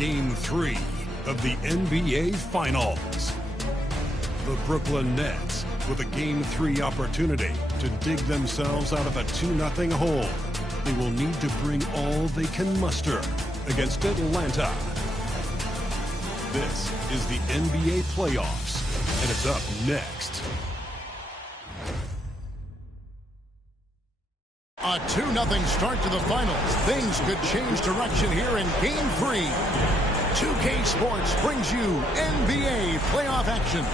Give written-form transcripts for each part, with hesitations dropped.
Game 3 of the NBA Finals. The Brooklyn Nets with a Game 3 opportunity to dig themselves out of a 2-0 hole. They will need to bring all they can muster against Atlanta. This is the NBA playoffs, and it's up next. A 2-0 start to the finals. Things could change direction here in Game 3. 2K Sports brings you NBA playoff action.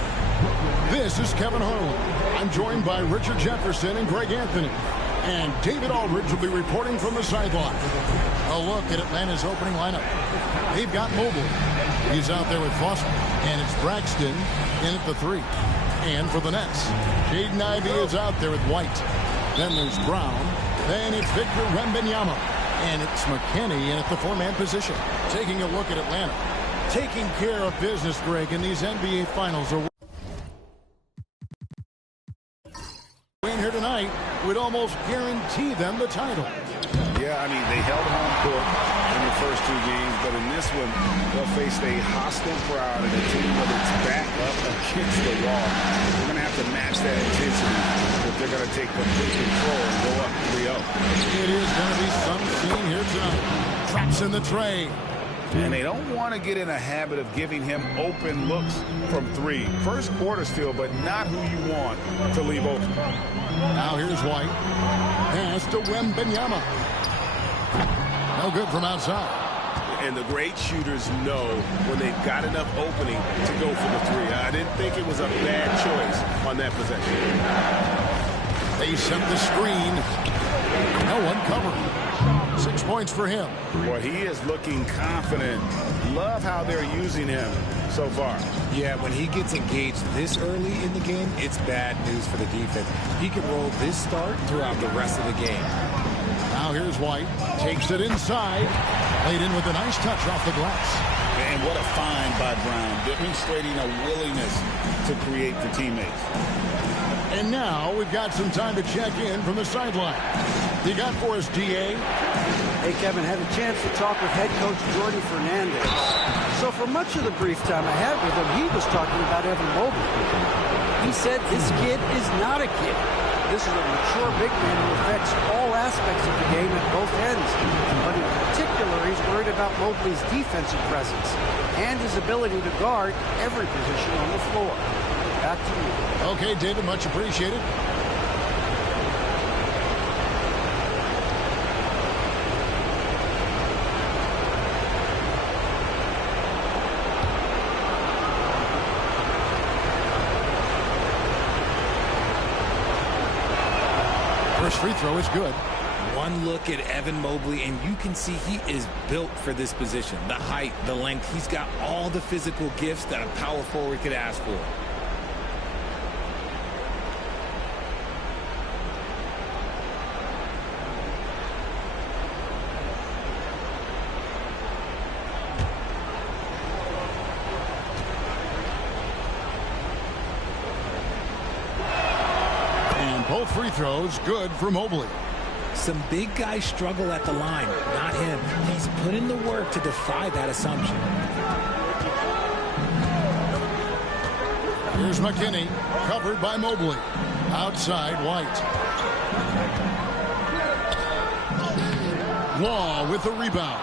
This is Kevin Harlan. I'm joined by Richard Jefferson and Greg Anthony. And David Aldridge will be reporting from the sideline. A look at Atlanta's opening lineup. They've got Mobley. He's out there with Foster. And it's Braxton in at the 3. And for the Nets, Jaden Ivey is out there with White. Then there's Brown. Then it's Victor Wembanyama. And it's McKinney in at the 4-man position. Taking a look at Atlanta. Taking care of business, Greg, in these NBA Finals. Win here tonight would almost guarantee them the title. Yeah, I mean, they held home court in the first 2 games, but in this one, they'll face a hostile crowd and a team that's back up against the wall. They're going to have to match that intensity if they're going to take complete control and go up 3-0. It is going to be some scene here tonight. Traps in the tray. And they don't want to get in a habit of giving him open looks from 3. First quarter still, but not who you want to leave open. Now here's White. Pass to Wembanyama. No good from outside. And the great shooters know when they've got enough opening to go for the 3. I didn't think it was a bad choice on that possession. They set the screen. No one covering. 6 points for him. Boy, he is looking confident. Love how they're using him so far. Yeah, when he gets engaged this early in the game, it's bad news for the defense. He can roll this start throughout the rest of the game. Now here's White. Takes it inside. Laid in with a nice touch off the glass. And what a find by Brown, demonstrating a willingness to create for teammates. And now we've got some time to check in from the sideline. You got for us, D.A.? Hey, Kevin, had a chance to talk with head coach Jordy Fernandez. So for much of the brief time I had with him, he was talking about Evan Mobley. He said this kid is not a kid. This is a mature big man who affects all aspects of the game at both ends. But in particular, he's worried about Mobley's defensive presence and his ability to guard every position on the floor. Back to you. Okay, David, much appreciated. First free throw is good. One look at Evan Mobley, and you can see he is built for this position. The height, the length, he's got all the physical gifts that a power forward could ask for. Both free throws good for Mobley. Some big guys struggle at the line, not him. He's put in the work to defy that assumption. Here's McKinney, covered by Mobley. Outside, White. Law with the rebound.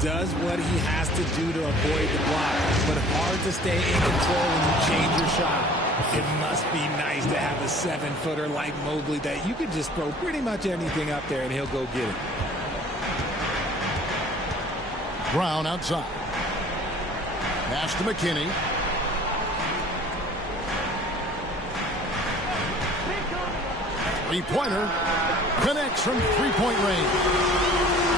Does what he has to do to avoid the block, but hard to stay in control when you change your shot. It must be nice to have a 7-footer like Mobley that you could just throw pretty much anything up there and he'll go get it. Brown outside. Pass to McKinney. Three-pointer. Connects from three-point range.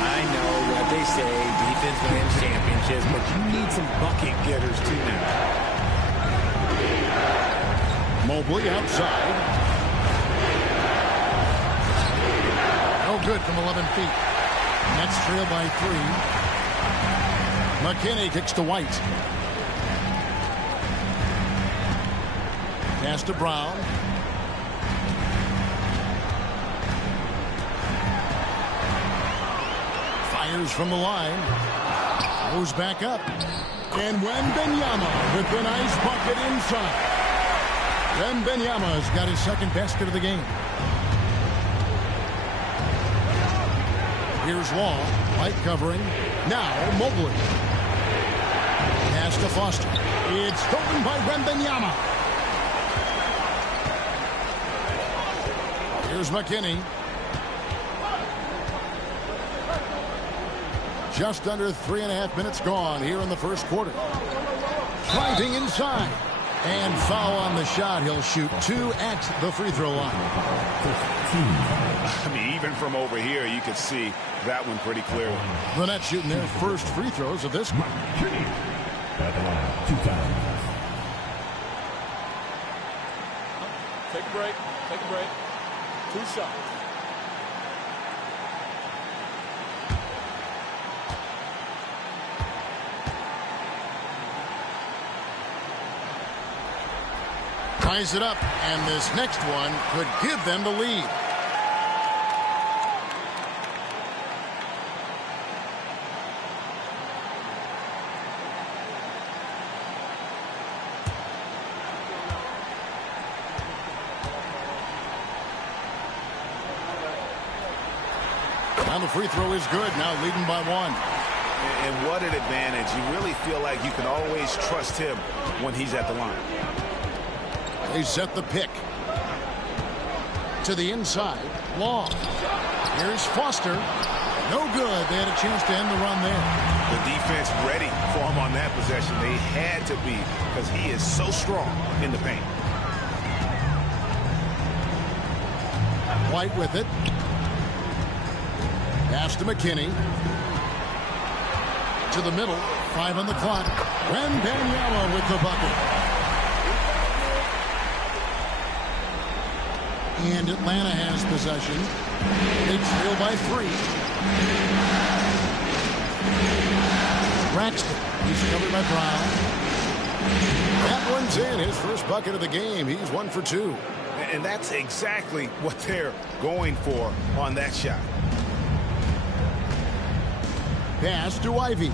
I know what they say, defense wins championships, but you need some bucket getters too now. Mobley outside. No good from 11 feet. Nets trail by 3. McKinney kicks to White. Pass to Brown. Fires from the line. Goes back up. And Wembanyama with the nice bucket inside. Wembanyama's got his second basket of the game. Here's Law. Light covering. Now Mobley. Pass to Foster. It's stolen by Wembanyama. Here's McKinney. Just under 3.5 minutes gone here in the first quarter. Driving inside. And foul on the shot. He'll shoot 2 at the free throw line. I mean, even from over here, you could see that one pretty clearly. The Nets shooting their first free throws of this one. Take a break. Take a break. 2 shots. Ties it up, and this next one could give them the lead. And the free throw is good, now leading by 1. And what an advantage. You really feel like you can always trust him when he's at the line. They set the pick. To the inside. Long. Here's Foster. No good. They had a chance to end the run there. The defense ready for him on that possession. They had to be because he is so strong in the paint. White with it. Pass to McKinney. To the middle. 5 on the clock. Wembanyama with the bucket. And Atlanta has possession. They trail by 3. Braxton. He's covered by Brown. That one's in. His first bucket of the game. He's 1 for 2. And that's exactly what they're going for on that shot. Pass to Ivy.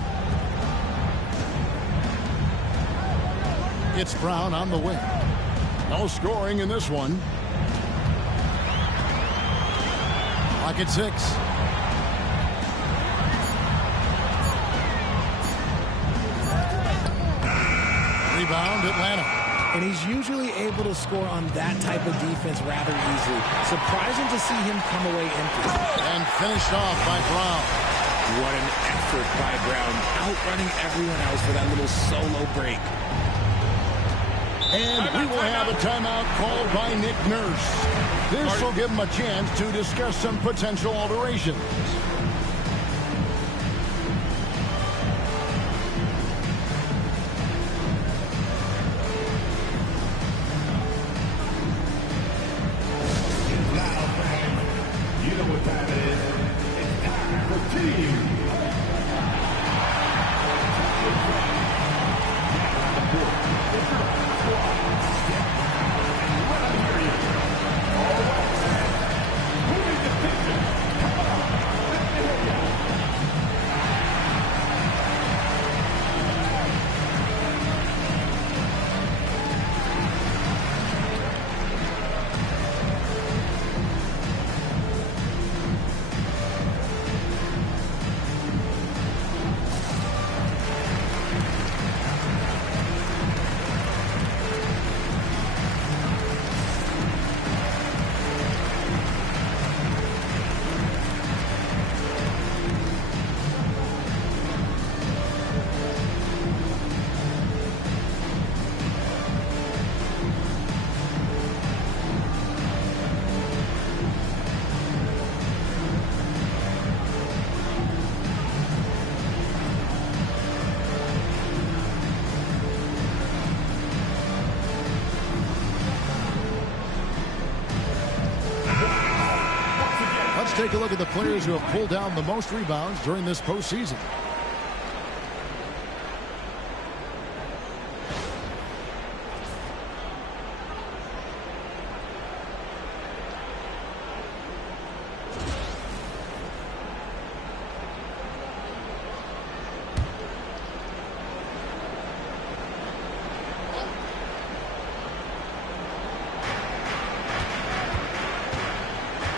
It's Brown on the wing. No scoring in this one. Clock at 6. Rebound, Atlanta. And he's usually able to score on that type of defense rather easily. Surprising to see him come away empty. And finished off by Brown. What an effort by Brown, outrunning everyone else for that little solo break. And we will have a timeout called by Nick Nurse. This will give him a chance to discuss some potential alterations. You know what time it is. It's time for team. Take a look at the players who have pulled down the most rebounds during this postseason.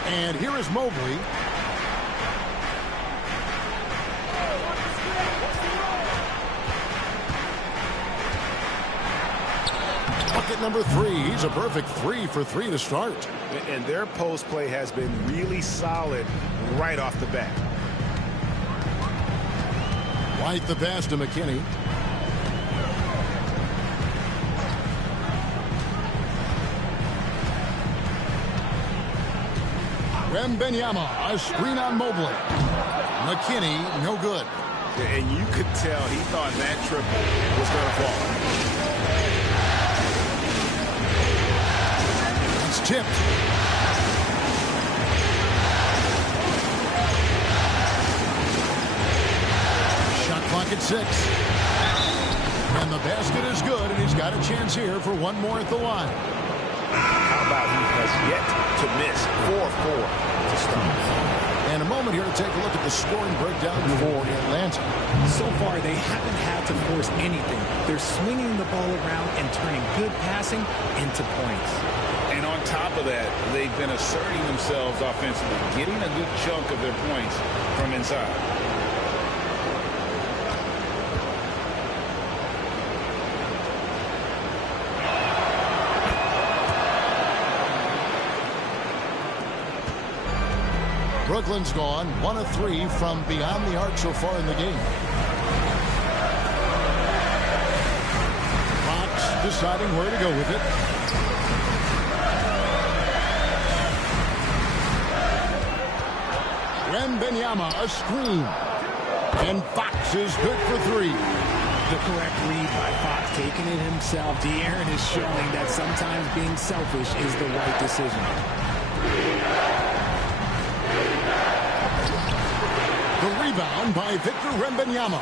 And here is Mobley. Bucket number 3. He's a perfect 3 for 3 to start. And their post play has been really solid right off the bat. White the pass to McKinney. Wembanyama, a screen on Mobley. McKinney, no good. And you could tell he thought that triple was going to fall. It's tipped. Shot clock at 6. And the basket is good, and he's got a chance here for one more at the line. How about he has yet to miss 4-4 to start. And a moment here to take a look at the scoring breakdown for Atlanta. So far, they haven't had to force anything. They're swinging the ball around and turning good passing into points. And on top of that, they've been asserting themselves offensively, getting a good chunk of their points from inside. Brooklyn's gone 1 of 3 from beyond the arc so far in the game. Fox deciding where to go with it. Wembanyama, a screen. And Fox is good for 3. The correct read by Fox, taking it himself. De'Aaron is showing that sometimes being selfish is the right decision. The rebound by Victor Wembanyama.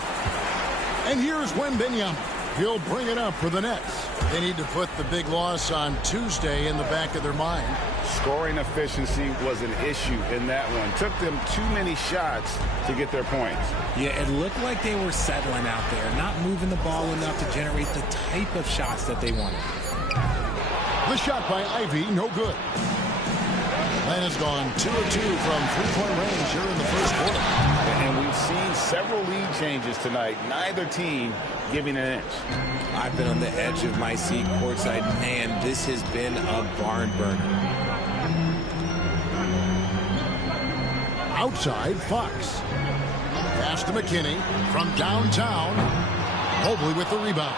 And here's Wembanyama. He'll bring it up for the Nets. They need to put the big loss on Tuesday in the back of their mind. Scoring efficiency was an issue in that one. Took them too many shots to get their points. Yeah, it looked like they were settling out there, not moving the ball enough to generate the type of shots that they wanted. The shot by Ivy, no good. Atlanta's gone 2 of 2 from three-point range here in the first quarter. And we've seen several lead changes tonight. Neither team giving an inch. I've been on the edge of my seat courtside. Man, this has been a barn burner. Outside, Fox. Pass to McKinney from downtown. Mobley with the rebound.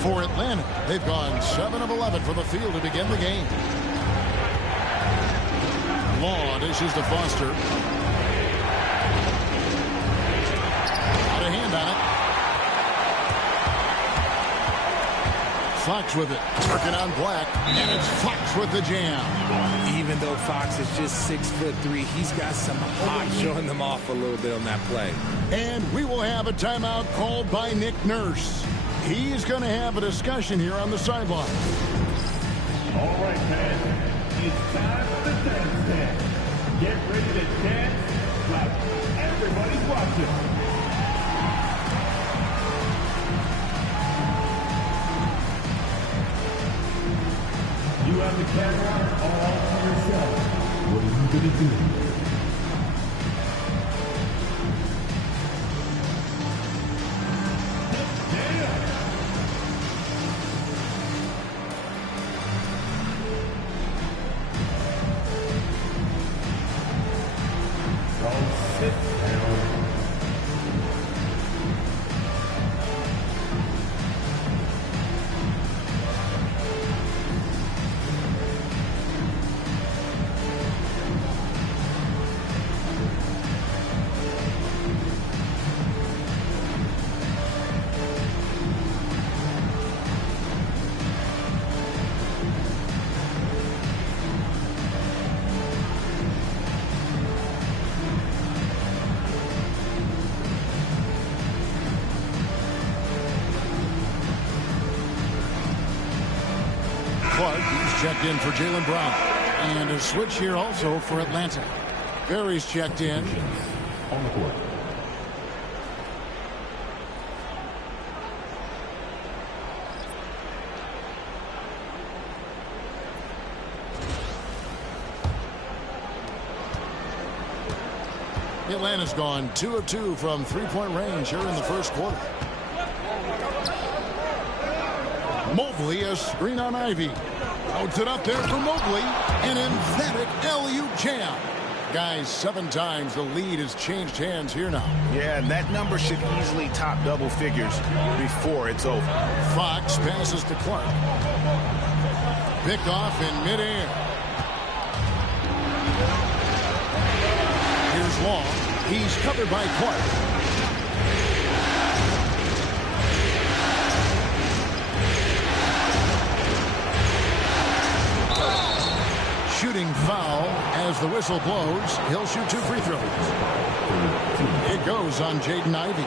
For Atlanta, they've gone 7 of 11 from the field to begin the game. Law dishes to Foster. Out of hand on it. Fox with it. Working on Black. And it's Fox with the jam. Even though Fox is just 6'3", he's got some hop showing them off a little bit on that play. And we will have a timeout called by Nick Nurse. He's going to have a discussion here on the sideline. All right, fans. It's time for the dance dance. Get ready to dance like everybody's watching. You have the camera all to yourself. What are you going to do? He's checked in for Jaylen Brown. And a switch here also for Atlanta. Barry's checked in. On the court. Atlanta's gone 2 of 2 from three-point range here in the first quarter. Mobley, a screen on Ivy. Outs it up there for Mobley. An emphatic alley-oop jam. Guys, 7 times the lead has changed hands here now. Yeah, and that number should easily top double figures before it's over. Fox passes to Clark. Picked off in midair. Here's Long. He's covered by Clark. Shooting foul as the whistle blows. He'll shoot 2 free throws. It goes on Jaden Ivey.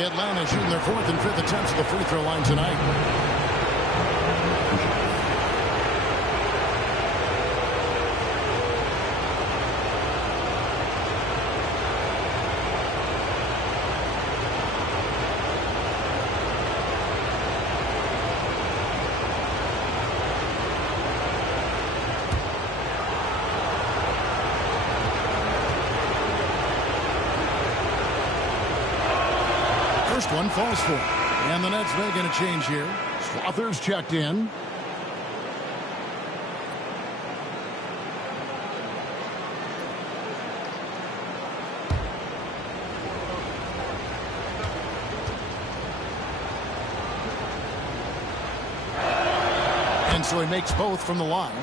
Atlanta shooting their 4th and 5th attempts at the free throw line tonight. First one falls for it. And the Nets making a change here. Slaughter's checked in. And so he makes both from the line.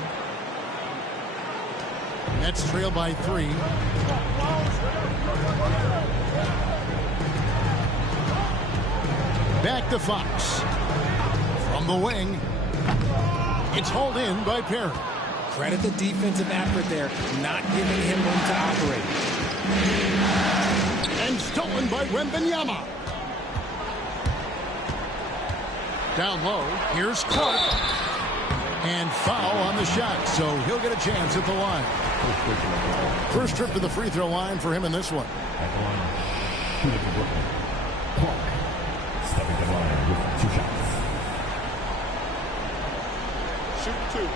Nets trail by 3. Back to Fox. From the wing. It's hauled in by Perry. Credit the defensive effort there, not giving him room to operate. And stolen by Wembanyama. Down low. Here's Clark. And foul on the shot, so he'll get a chance at the line. First trip to the free throw line for him in this one. At the line, shooting for Brooklyn. Clark. Stepping the line with 2 shots. Shoot 2.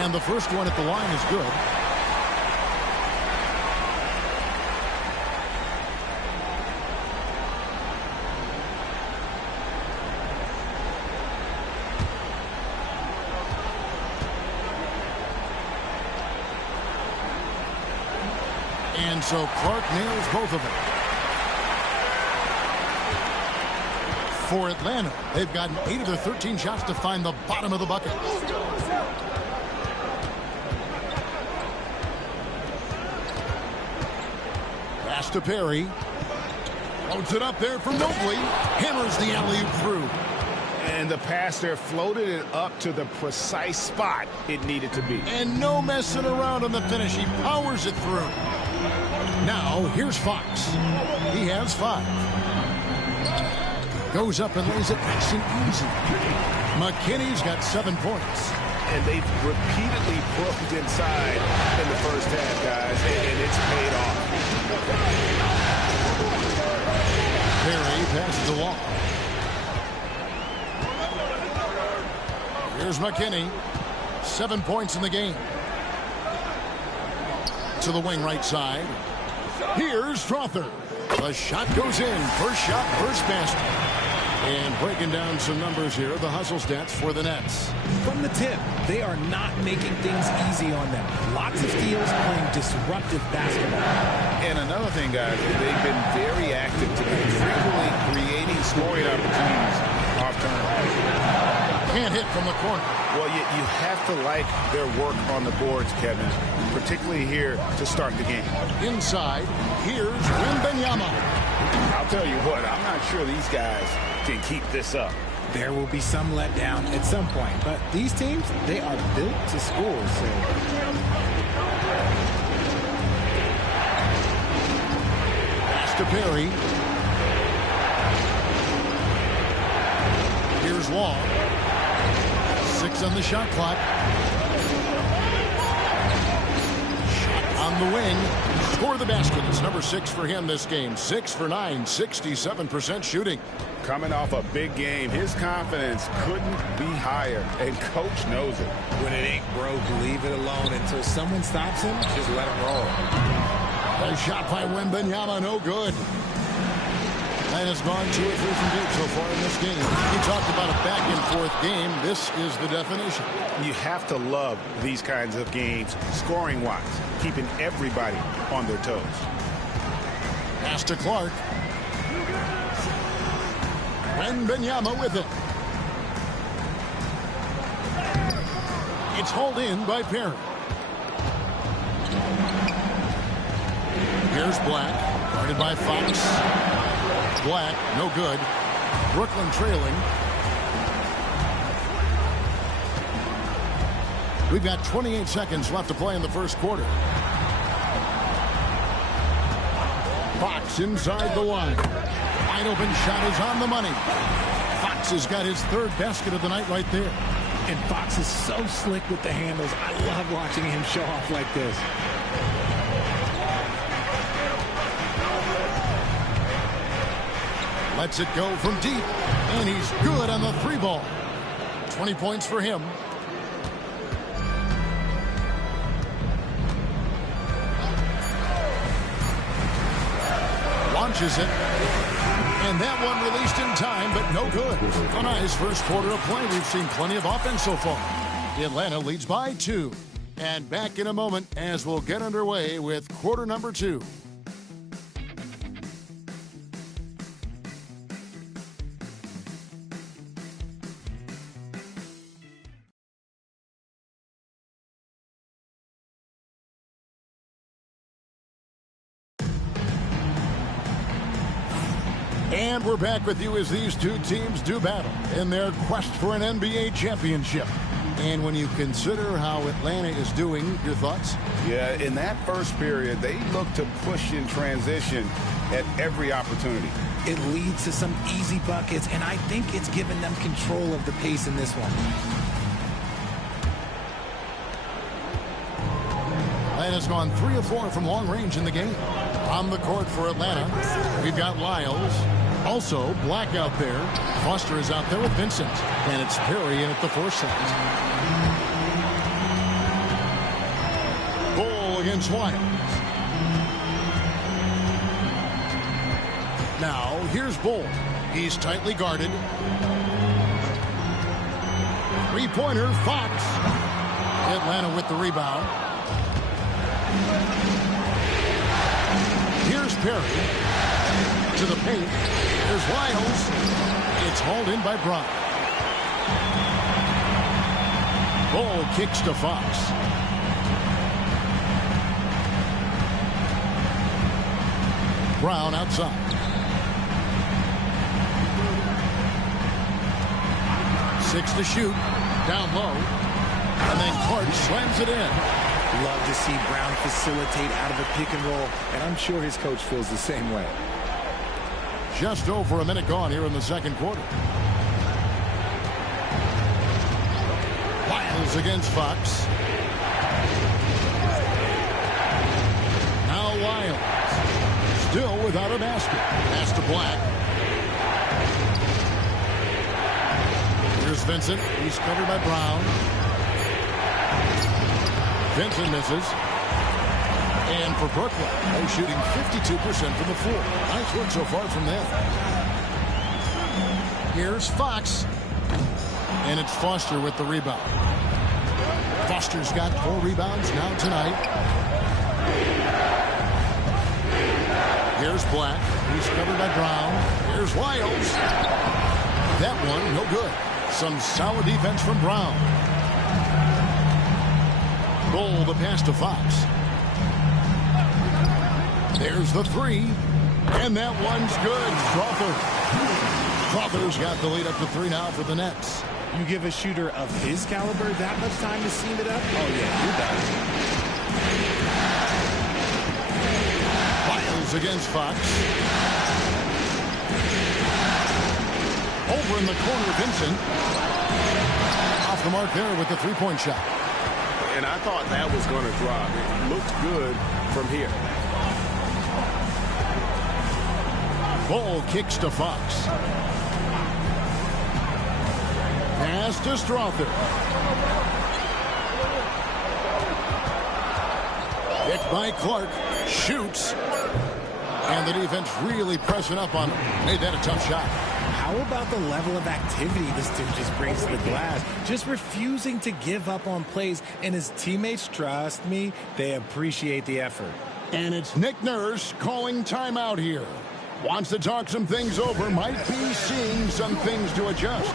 And the first one at the line is good. And so Clark nails both of them. For Atlanta, they've gotten 8 of their 13 shots to find the bottom of the bucket. Pass to Perry. Loads it up there for Mobley. Hammers the alley-oop through. And the pass there floated it up to the precise spot it needed to be. And no messing around on the finish. He powers it through. Now, here's Fox. He has 5. Goes up and lays it nice and easy. McKinney's got 7 points. And they've repeatedly broke inside in the first half, guys, and it's paid off. Perry passes along. Here's McKinney. 7 points in the game. To the wing right side. Here's Strother. The shot goes in. First shot, first basket. And breaking down some numbers here, the hustle stats for the Nets. From the tip, they are not making things easy on them. Lots of steals, playing disruptive basketball. And another thing, guys, they've been very active today, frequently creating scoring opportunities off turnovers. Can't hit from the corner. Well, you have to like their work on the boards, Kevin, particularly here to start the game. Inside, here's Wembanyama. I'll tell you what, I'm not sure these guys can keep this up. There will be some letdown at some point, but these teams, they are built to score, so... Pass to Perry. Here's Long. 6 on the shot clock. Shot on the wing. score the basket. It's number 6 for him this game. 6 for 9, 67% shooting. Coming off a big game, his confidence couldn't be higher, and coach knows it. When it ain't broke, leave it alone until someone stops him. Just let him roll. A shot by Wembanyama, no good. And has gone 2 or 3 from deep so far in this game. He talked about a back-and-forth game. This is the definition. You have to love these kinds of games, scoring-wise, keeping everybody on their toes. Pass to Clark. Wembanyama with it. It's hauled in by Perry. Here's Black, guarded by Fox. Black, no good. Brooklyn trailing. We've got 28 seconds left to play in the first quarter. Fox inside the line. Wide open shot is on the money. Fox has got his 3rd basket of the night right there. And Fox is so slick with the handles. I love watching him show off like this. Lets it go from deep, and he's good on the 3-ball. 20 points for him. Launches it, and that one released in time, but no good. On his first quarter of play, we've seen plenty of offense so far. Atlanta leads by 2. And back in a moment as we'll get underway with quarter number 2. And we're back with you as these two teams do battle in their quest for an NBA championship. And when you consider how Atlanta is doing, your thoughts? Yeah, in that first period, they look to push in transition at every opportunity. It leads to some easy buckets, and I think it's given them control of the pace in this one. Atlanta's gone 3 of 4 from long range in the game. On the court for Atlanta, we've got Lyles. Also, Black out there. Foster is out there with Vincent. And it's Perry in at the 4 set. Goal against Lyles. Now, here's Bull. He's tightly guarded. 3-pointer, Fox. Atlanta with the rebound. Here's Perry. To the paint. There's Lyles. It's hauled in by Brown. Ball kicks to Fox. Brown outside. 6 to shoot. Down low. And then Clark slams it in. Love to see Brown facilitate out of a pick and roll, and I'm sure his coach feels the same way. Just over a minute gone here in the second quarter. Lyles against Fox. Now Lyles. Still without a basket. Pass to Black. Here's Vincent. He's covered by Brown. Vincent misses. And for Brooklyn, they're shooting 52% from the floor. Nice work so far from them. Here's Fox. And it's Foster with the rebound. Foster's got 4 rebounds now tonight. Here's Black. He's covered by Brown. Here's Lyles. That one, no good. Some solid defense from Brown. Goal, the pass to Fox. There's the 3. And that one's good. Crawford's got the lead up to 3 now for the Nets. You give a shooter of his caliber that much time to seam it up? Oh, yeah, you're done. Lyles against Fox. Over in the corner, Vincent. Off the mark there with the 3-point shot. And I thought that was going to drop. It looked good from here. Ball kicks to Fox. Pass to Strother. Picked by Clark. Shoots. And the defense really pressing up on him. Made that a tough shot. How about the level of activity this dude just brings to the glass? Just refusing to give up on plays. And his teammates, trust me, they appreciate the effort. And it's Nick Nurse calling timeout here. Wants to talk some things over. Might be seeing some things to adjust.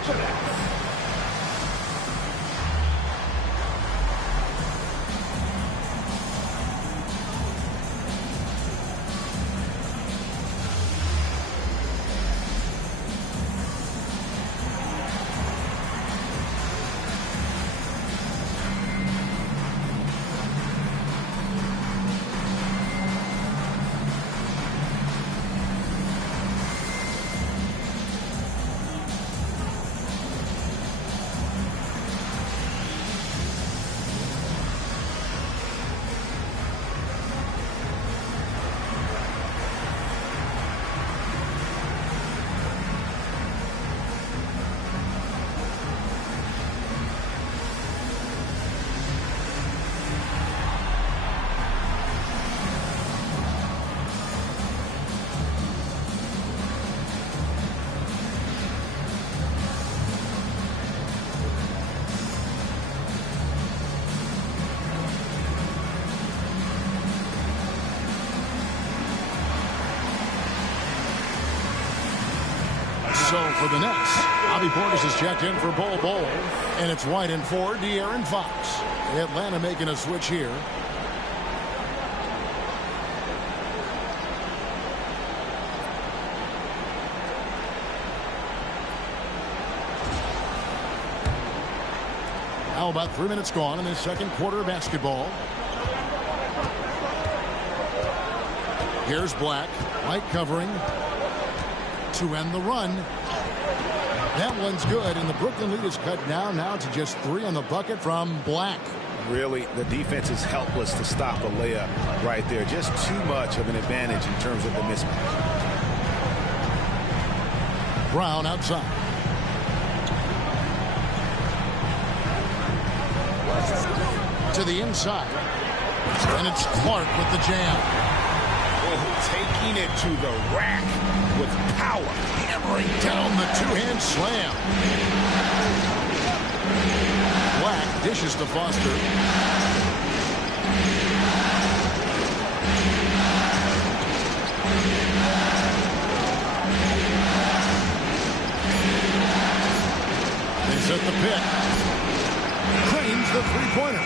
So for the Nets, Bobby Portis is checked in for Bol Bol. And it's White and 4, De'Aaron Fox. Atlanta making a switch here. Now about 3 minutes gone in this second quarter of basketball. Here's Black. White covering to end the run. That one's good, and the Brooklyn lead is cut down now to just 3 on the bucket from Black. Really, the defense is helpless to stop a layup right there. Just too much of an advantage in terms of the mismatch. Brown outside. To the inside. And it's Clark with the jam. Taking it to the rack with power. Hammering down the two-hand slam. Black dishes to Foster. They set the pick. Cranes the three-pointer.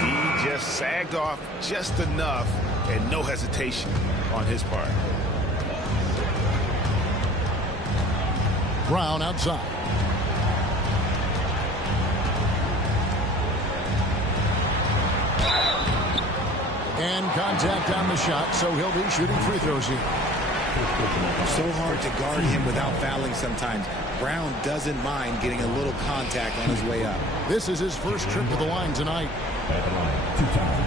He just sagged off just enough and no hesitation on his part. Brown outside. And contact on the shot, so he'll be shooting free throws here. So hard to guard him without fouling sometimes. Brown doesn't mind getting a little contact on his way up. This is his first trip to the line tonight. At the line, 2 times.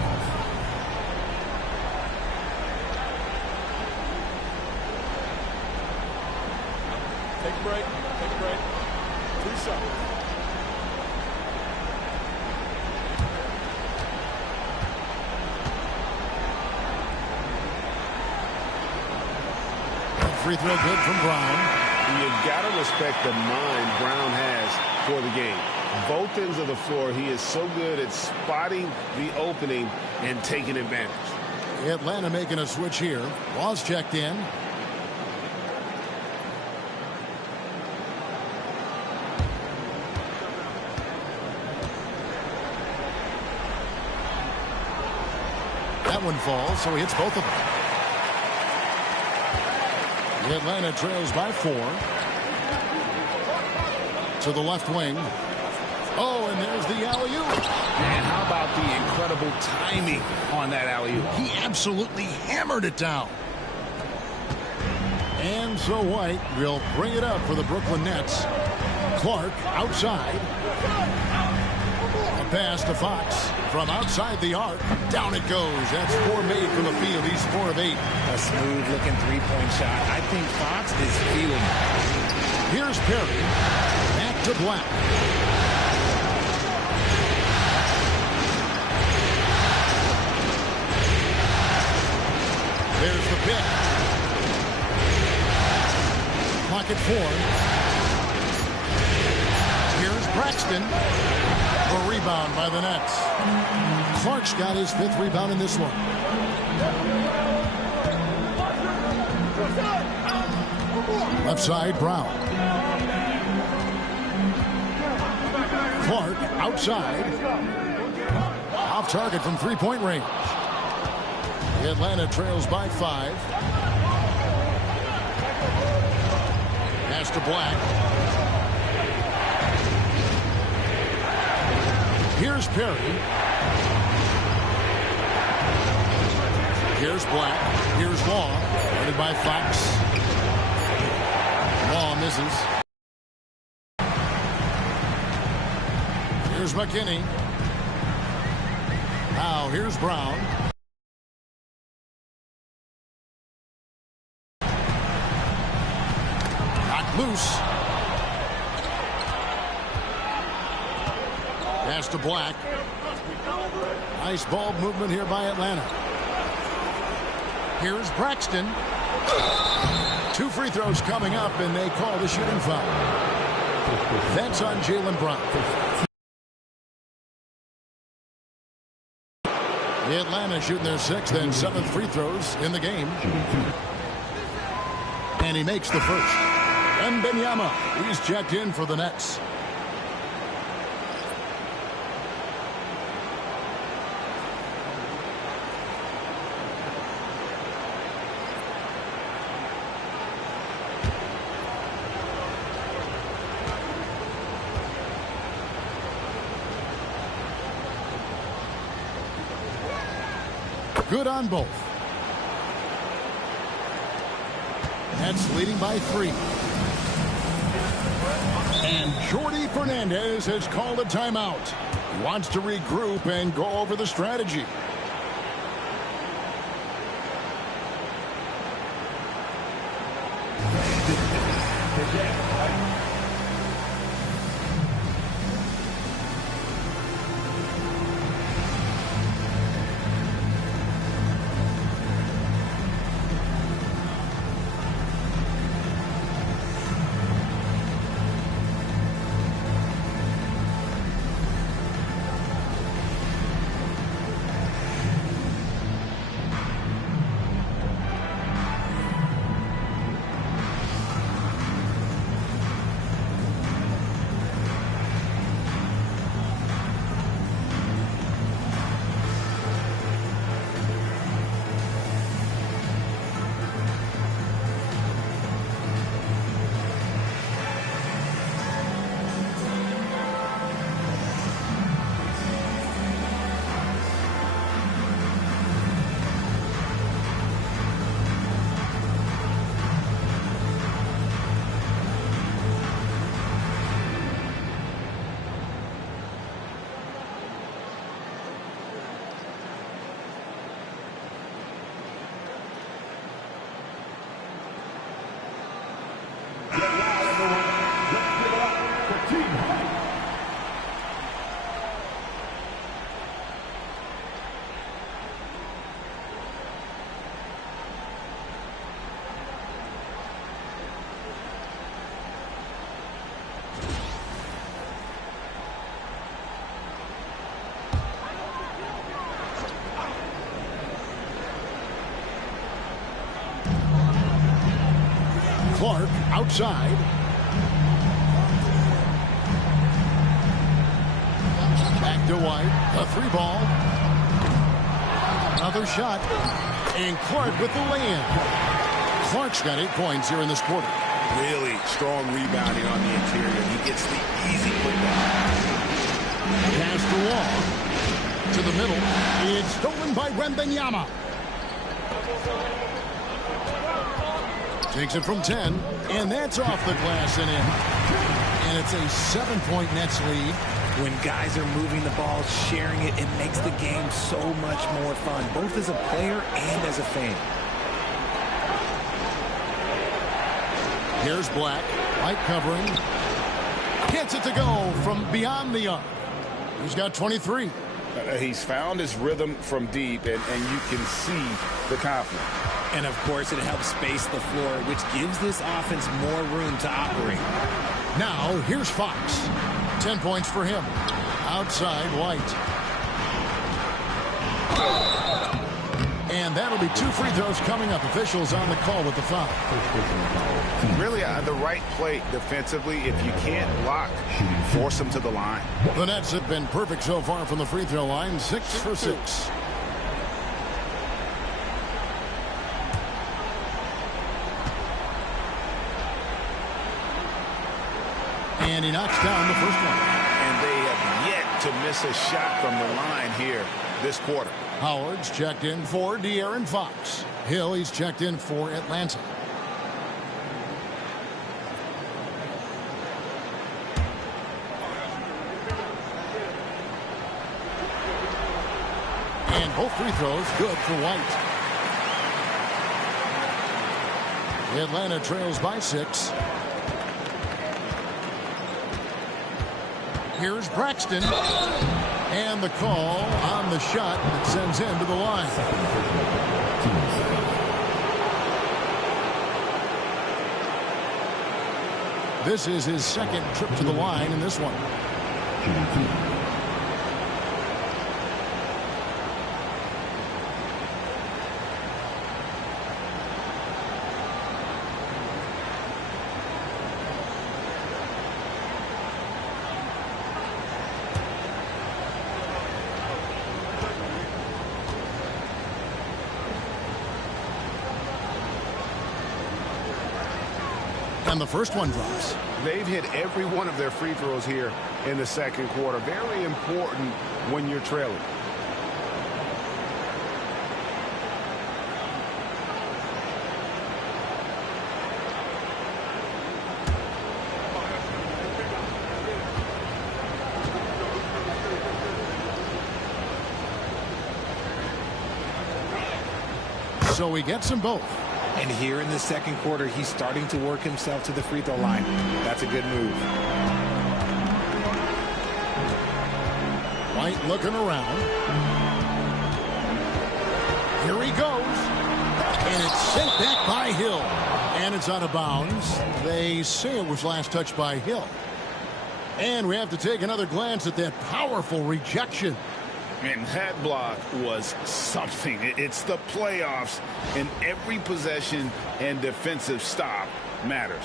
Take a break. Take a break. 2 shots. Free throw good from Brown. You've got to respect the mind Brown has for the game. Both ends of the floor, he is so good at spotting the opening and taking advantage. Atlanta making a switch here. Wall's checked in. That one falls, so he hits both of them. Atlanta trails by 4. To the left wing. Oh, and there's the alley-oop. And how about the incredible timing on that alley-oop? He absolutely hammered it down. And so White will bring it up for the Brooklyn Nets. Clark outside. A pass to Fox from outside the arc. Down it goes. That's 4 made from the field. He's 4 of 8. A smooth-looking three-point shot. I think Fox is feeling it. Here's Perry. Back to Black. There's the pick. Pocket 4. Here's Braxton. A rebound by the Nets. Clark's got his 5th rebound in this one. Left side, Brown. Clark outside. Off target from three-point range. Atlanta trails by 5. Pass to Black. Here's Perry. Here's Black. Here's Law. Guarded by Fox. Law misses. Here's McKinney. Now here's Brown. Knocked loose. Pass to Black. Nice ball movement here by Atlanta. Here's Braxton. 2 free throws coming up, and they call the shooting foul. That's on Jaylen Brown. Atlanta shooting their 6th and 7th free throws in the game. And he makes the first. Wembanyama, he's checked in for the Nets. Good on both. Nets leading by 3. And Jordi Fernandez has called a timeout. He wants to regroup and go over the strategy. Clark outside. Back to White. A 3-ball. Another shot. And Clark with the lay-in. Clark's got 8 points here in this quarter. Really strong rebounding on the interior. He gets the easy putback. Pass to Wall. To the middle. It's stolen by Wembanyama. Takes it from 10, and that's off the glass and in. And it's a 7-point Nets lead. When guys are moving the ball, sharing it, it makes the game so much more fun, both as a player and as a fan. Here's Black. White covering. Gets it to go from beyond the arc. He's got 23. He's found his rhythm from deep, and you can see the confidence. And, of course, it helps space the floor, which gives this offense more room to operate. Now, here's Fox. 10 points for him. Outside, White. And that'll be 2 free throws coming up. Officials on the call with the foul. Really, the right play defensively. If you can't block, force them to the line. The Nets have been perfect so far from the free throw line. 6 for 6. And he knocks down the first one. And they have yet to miss a shot from the line here this quarter. Howard's checked in for De'Aaron Fox. Hill, he's checked in for Atlanta. And both free throws good for White. Atlanta trails by 6. Here's Braxton. And the call on the shot that sends him to the line. This is his second trip to the line in this one. And the first one drops. They've hit every one of their free throws here in the second quarter. Very important when you're trailing. So he gets them both. And here in the second quarter, he's starting to work himself to the free throw line. That's a good move. White looking around. Here he goes. And it's sent back by Hill. And it's out of bounds. They say it was last touched by Hill. And we have to take another glance at that powerful rejection. And that block was something. It's the playoffs, and every possession and defensive stop matters.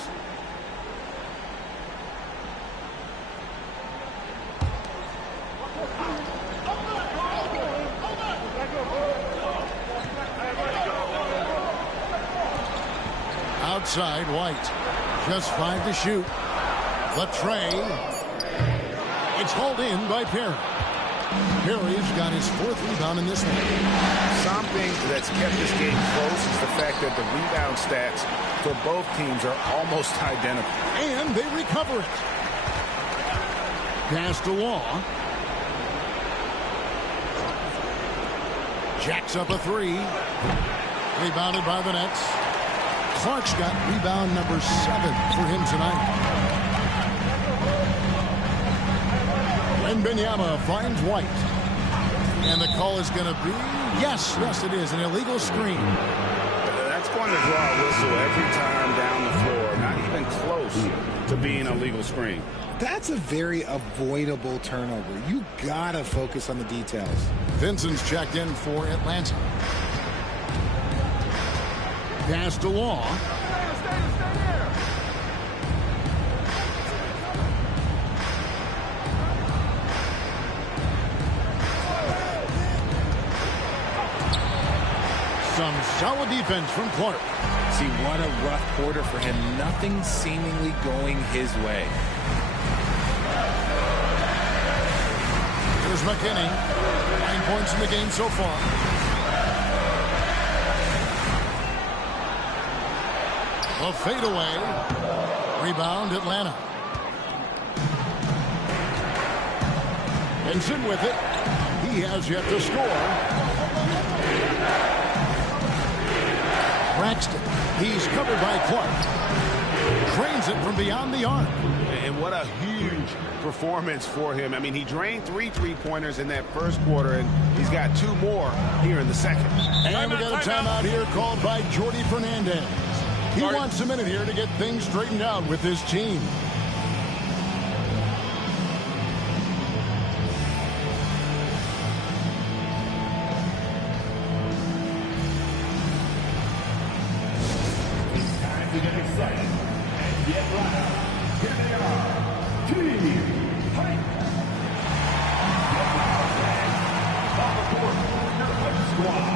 Outside, White. Just 5 to shoot. The tray. It's hauled in by Perry. Perry's got his 4th rebound in this one. Something that's kept this game close is the fact that the rebound stats for both teams are almost identical. And they recover it. Pass to Law. Jacks up a 3. Rebounded by the Nets. Clark's got rebound number 7 for him tonight. And Benyama finds White. And the call is going to be, yes, it is, an illegal screen. That's going to draw a whistle every time down the floor. Not even close to being a legal screen. That's a very avoidable turnover. You got to focus on the details. Vincent's checked in for Atlanta. Pass to Law. Some solid defense from Clark. See, what a rough quarter for him. Nothing seemingly going his way. Here's McKinney. 9 points in the game so far. A fadeaway. Rebound, Atlanta. Ends in with it. He has yet to score. Braxton. He's covered by Clark. Drains it from beyond the arc. And what a huge performance for him. I mean, he drained 3 3-pointers in that first quarter, and he's got 2 more here in the second. And we got a timeout here called by Jordi Fernandez. He wants a minute here to get things straightened out with his team. It's time to get excited and get right. Here they are, Team Hype. Get loud, fans. On the court, your Hype Squad.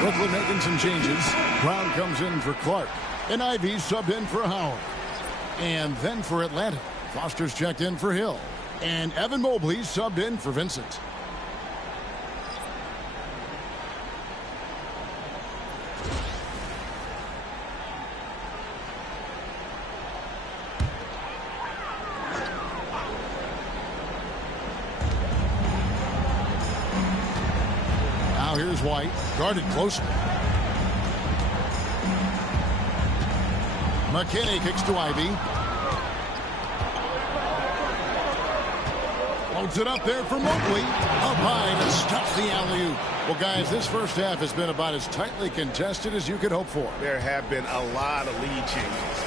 Brooklyn making some changes. Brown comes in for Clark. And Ivy subbed in for Howard. And then for Atlanta, Foster's checked in for Hill. And Evan Mobley subbed in for Vincent. Now here's White, guarded closely. McKinney kicks to Ivy. Loads it up there for Mobley. Up high to stuff the alley-oop. Well, guys, this first half has been about as tightly contested as you could hope for. There have been a lot of lead changes.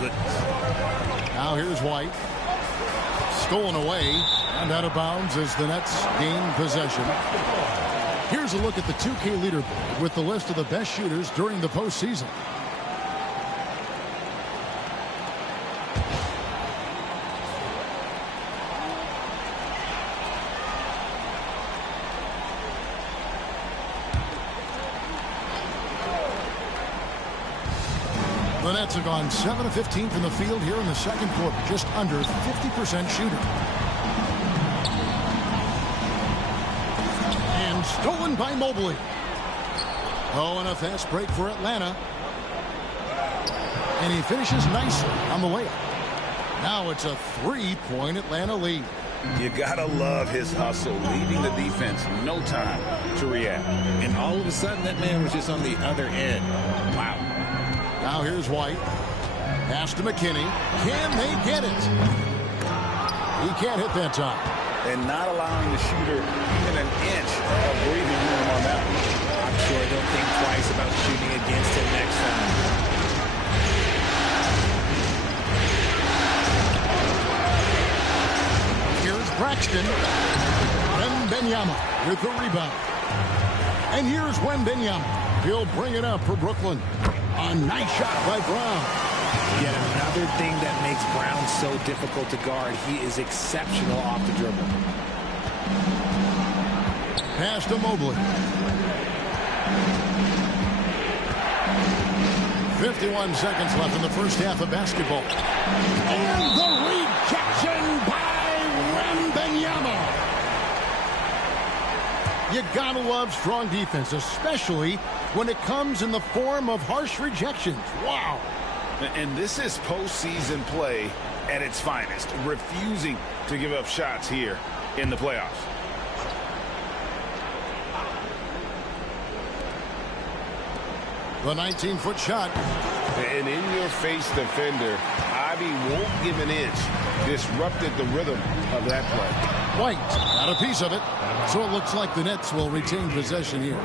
Goodness. Now here's White. Stolen away and out of bounds as the Nets gain possession. Here's a look at the 2K leaderboard with the list of the best shooters during the postseason. The Nets have gone 7 of 15 from the field here in the second quarter, just under 50% shooting. And stolen by Mobley. Oh, and a fast break for Atlanta. And he finishes nicely on the layup. Now it's a 3-point Atlanta lead. You gotta love his hustle, leaving the defense no time to react. And all of a sudden, that man was just on the other end. Wow. Now here's White. Pass to McKinney. Can they get it? He can't hit that time. And not allowing the shooter even an inch of breathing room on that one. I'm sure they'll think twice about shooting against him next time. Here's Braxton. Wembanyama with the rebound. And here's Wembanyama. He'll bring it up for Brooklyn. A nice shot by Brown. Yet another thing that makes Brown so difficult to guard. He is exceptional off the dribble. Pass to Mobley. 51 seconds left in the first half of basketball. And the rejection by Wembanyama. You gotta love strong defense, especially when it comes in the form of harsh rejections. Wow. And this is postseason play at its finest, refusing to give up shots here in the playoffs. The 19-foot shot An in-your-face defender, Ivy won't give an inch. Disrupted the rhythm of that play. White got a piece of it. So it looks like the Nets will retain possession here.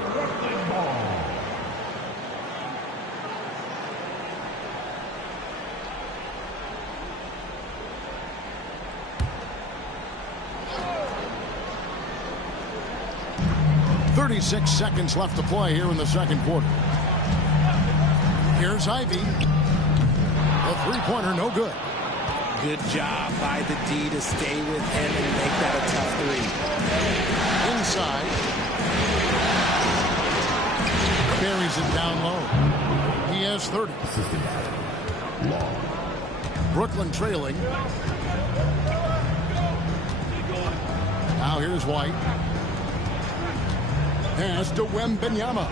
.36 seconds left to play here in the second quarter. Here's Ivy. The three-pointer no good. Good job by the D to stay with him and make that a tough three. Inside. Buries it down low. He has 30. Brooklyn trailing. Now here's White. Pass to Wembanyama.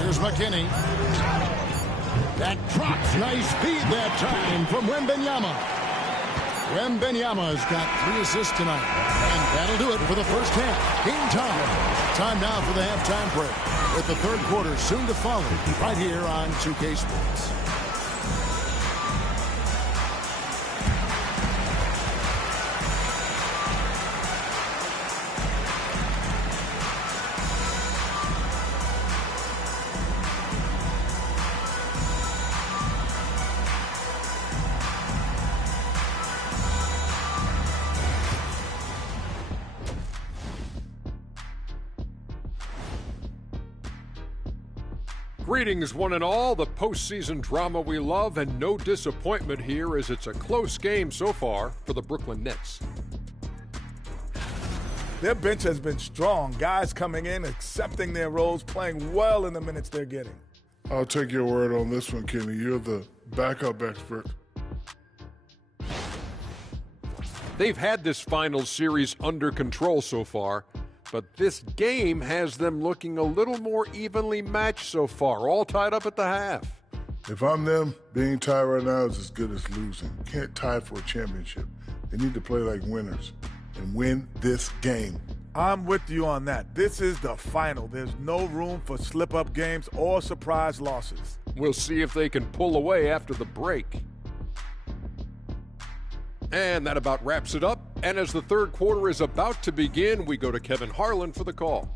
Here's McKinney. That drops. Nice feed that time from Wembanyama. Wembanyama's got 3 assists tonight. And that'll do it for the first half. Game time. Time now for the halftime break. With the third quarter soon to follow right here on 2K Sports. Greetings, one and all. The postseason drama we love, and no disappointment here as it's a close game so far for the Brooklyn Nets. Their bench has been strong. Guys coming in, accepting their roles, playing well in the minutes they're getting. I'll take your word on this one, Kenny. You're the backup expert. They've had this final series under control so far, but this game has them looking a little more evenly matched so far, all tied up at the half. If I'm them, being tied right now is as good as losing. Can't tie for a championship. They need to play like winners and win this game. I'm with you on that. This is the final. There's no room for slip-up games or surprise losses. We'll see if they can pull away after the break. And that about wraps it up. And as the third quarter is about to begin, we go to Kevin Harlan for the call.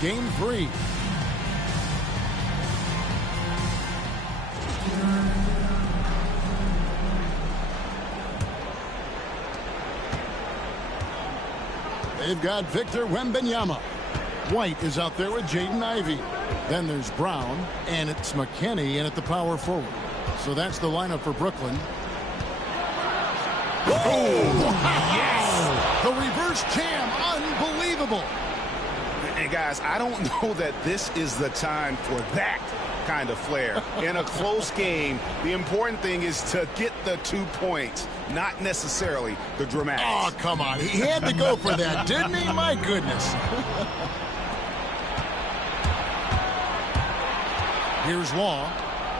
Game 3. They've got Victor Wembanyama. White is out there with Jaden Ivey. Then there's Brown, and it's McKinney in at the power forward. So that's the lineup for Brooklyn. Oh, yes! The reverse jam, unbelievable. And guys, I don't know that this is the time for that kind of flair. In a close game, the important thing is to get the 2 points, not necessarily the dramatics. Oh, come on. He had to go for that, didn't he? My goodness. Here's Law.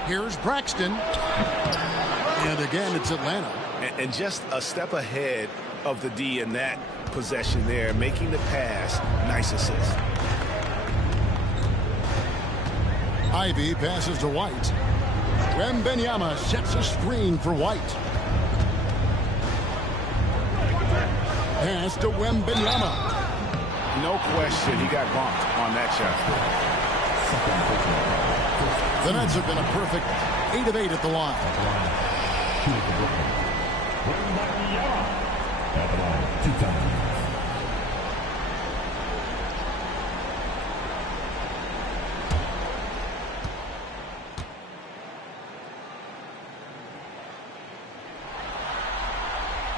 Here's Braxton. And again, it's Atlanta. And just a step ahead of the D in that possession there, making the pass. Nice assist. Ivy passes to White. Wembanyama sets a screen for White. Pass to Wembanyama. No question, he got bumped on that shot. The Nets have been a perfect 8 of 8 at the line.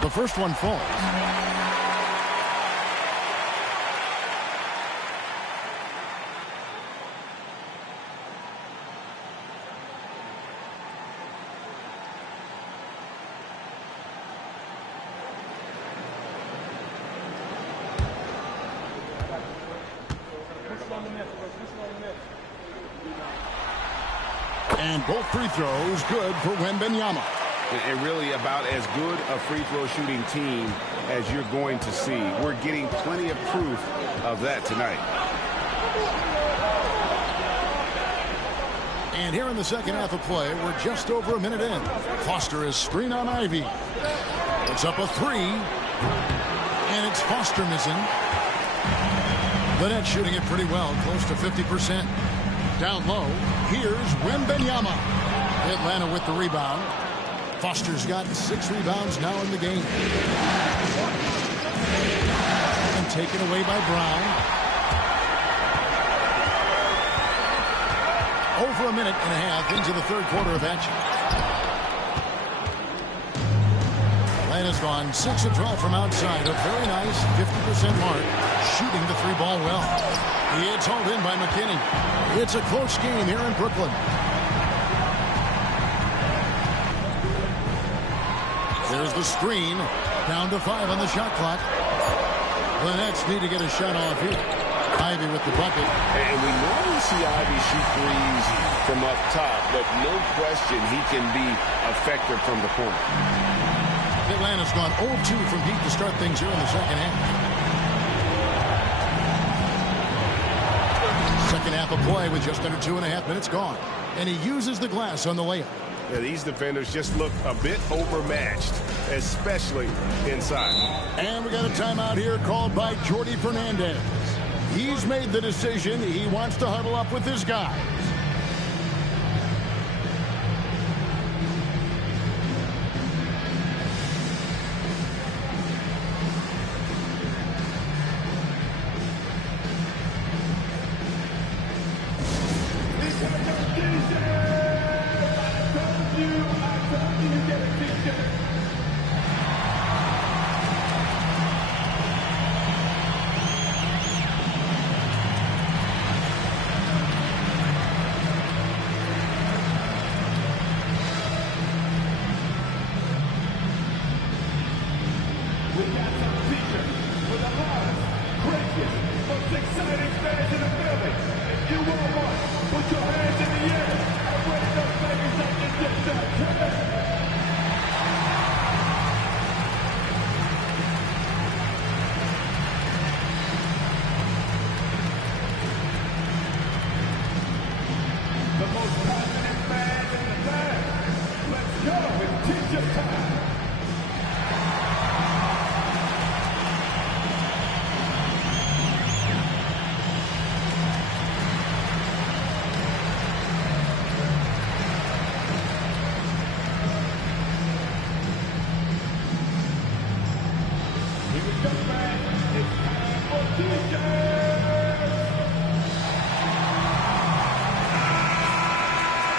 The first one falls. And both free throws good for Wembanyama. And really about as good a free throw shooting team as you're going to see. We're getting plenty of proof of that tonight. And here in the second half of play, we're just over a minute in. Foster is screen on Ivy. It's up a three. And it's Foster missing. The Nets shooting it pretty well, close to 50%. Down low, here's Wembanyama. Atlanta with the rebound. Foster's got 6 rebounds now in the game. And taken away by Brown. Over a minute and a half into the third quarter of action. Atlanta's gone 6 of 12 from outside. A very nice 50% mark. Shooting the 3-ball well. It's hauled in by McKinney. It's a close game here in Brooklyn. There's the screen. Down to 5 on the shot clock. The Nets need to get a shot off here. Ivy with the bucket. And we normally see Ivy shoot threes from up top, but no question he can be effective from the corner. Atlanta's gone 0-2 from deep to start things here in the second half. Second half of play with just under 2.5 minutes gone. And he uses the glass on the layup. Yeah, these defenders just look a bit overmatched, especially inside. And we got a timeout here called by Jordi Fernandez. He's made the decision. He wants to huddle up with his guys.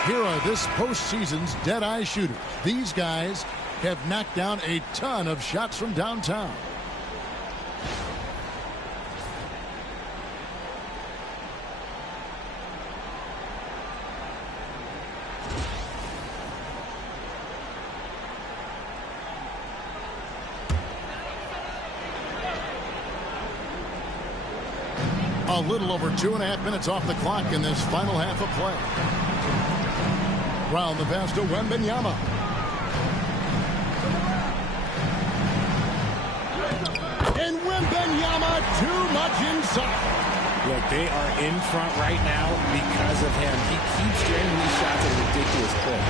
Here are this postseason's dead-eye shooters. These guys have knocked down a ton of shots from downtown. A little over 2.5 minutes off the clock in this final half of play. Brown the pass to Wembanyama. And Wembanyama too much inside. Look, they are in front right now because of him. He keeps draining these shots at a ridiculous clip.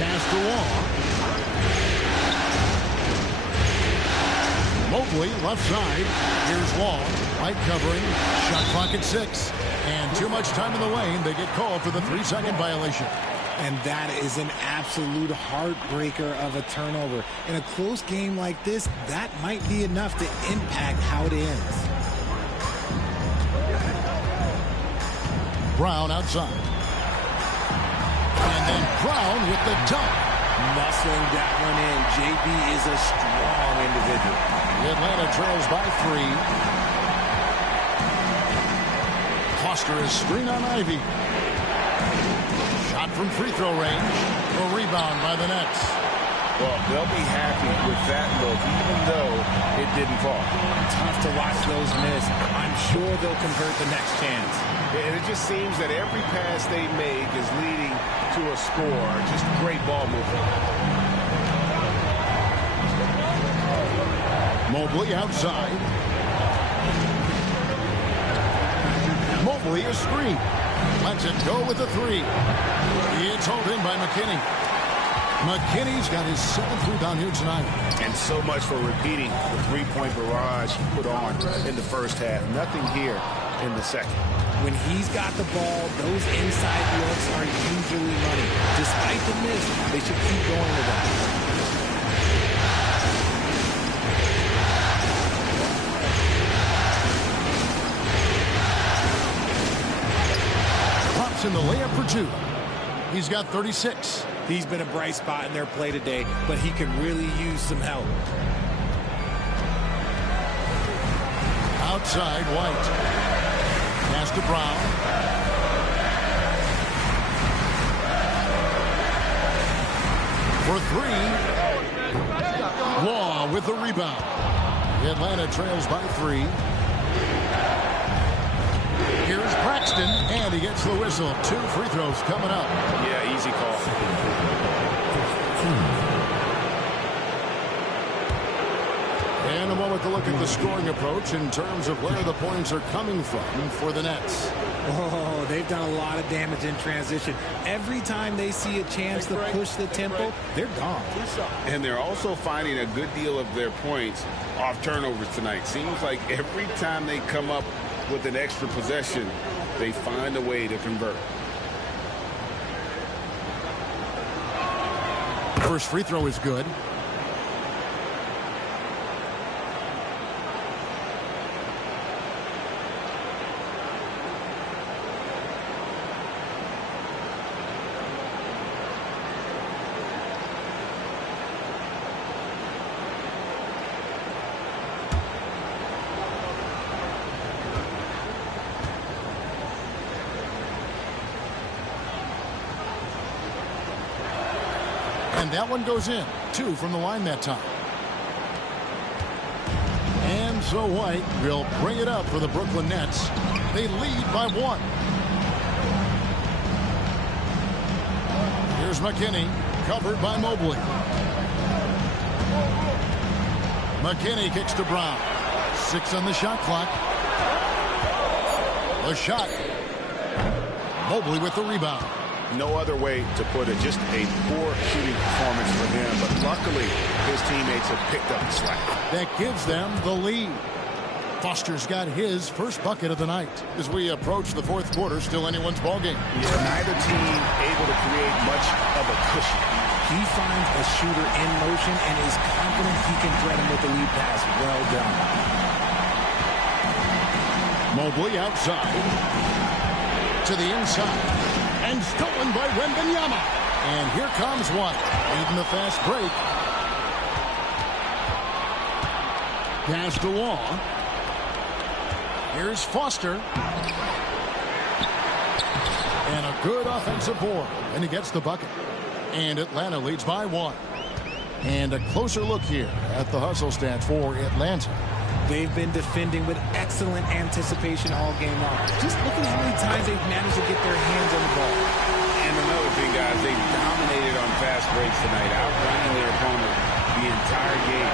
Pass to Wall. Mobley, left side. Here's Wall. Right covering. Shot clock at 6. And too much time in the lane. They get called for the 3-second violation. And that is an absolute heartbreaker of a turnover. In a close game like this, that might be enough to impact how it ends. Brown outside. And then Brown with the dunk. Muscling that one in. JB is a strong individual. Atlanta trails by 3. Foster is screen on Ivy. Shot from free throw range. A rebound by the Nets. Well, they'll be happy with that look, even though it didn't fall. Tough to watch those miss. I'm sure they'll convert the next chance. And it just seems that every pass they make is leading to a score. Just great ball movement. Mobley outside. Mobley is screen. Lets it go with a three. It's hauled in by McKinney. McKinney's got his 7th rebound here tonight. And so much for repeating the three-point barrage he put on in the first half. Nothing here in the second. When he's got the ball, those inside looks are usually money. Despite the miss, they should keep going with that. Pops in the layup for 2. He's got 36. He's been a bright spot in their play today, but he could really use some help. Outside, White. Pass to Brown. For 3. Law with the rebound. Atlanta trails by 3. Here's Braxton, and he gets the whistle. 2 free throws coming up. Yeah, easy call. And a moment to look at the scoring approach in terms of where the points are coming from for the Nets. Oh, they've done a lot of damage in transition. Every time they see a chance to push the tempo, they're gone. And they're also finding a good deal of their points off turnovers tonight. Seems like every time they come up with an extra possession, they find a way to convert. First free throw is good. And that one goes in. 2 from the line that time. And so White will bring it up for the Brooklyn Nets. They lead by 1. Here's McKinney, covered by Mobley. McKinney kicks to Brown. 6 on the shot clock. The shot. Mobley with the rebound. No other way to put it. Just a poor shooting performance for him. But luckily, his teammates have picked up the slack. That gives them the lead. Foster's got his first bucket of the night. As we approach the 4th quarter, still anyone's ballgame. Yeah, neither team able to create much of a cushion. He finds a shooter in motion and is confident he can thread him with the lead pass. Well done. Mobley outside. To the inside. And stolen by Wembanyama. And here comes White, leading the fast break. Pass to Law. Here's Foster. And a good offensive board. And he gets the bucket. And Atlanta leads by 1. And a closer look here at the hustle stats for Atlanta. They've been defending with excellent anticipation all game long. Just look at how many times they've managed to get their hands on the ball. And another thing, guys, they dominated on fast breaks tonight, outrunning their opponent the entire game.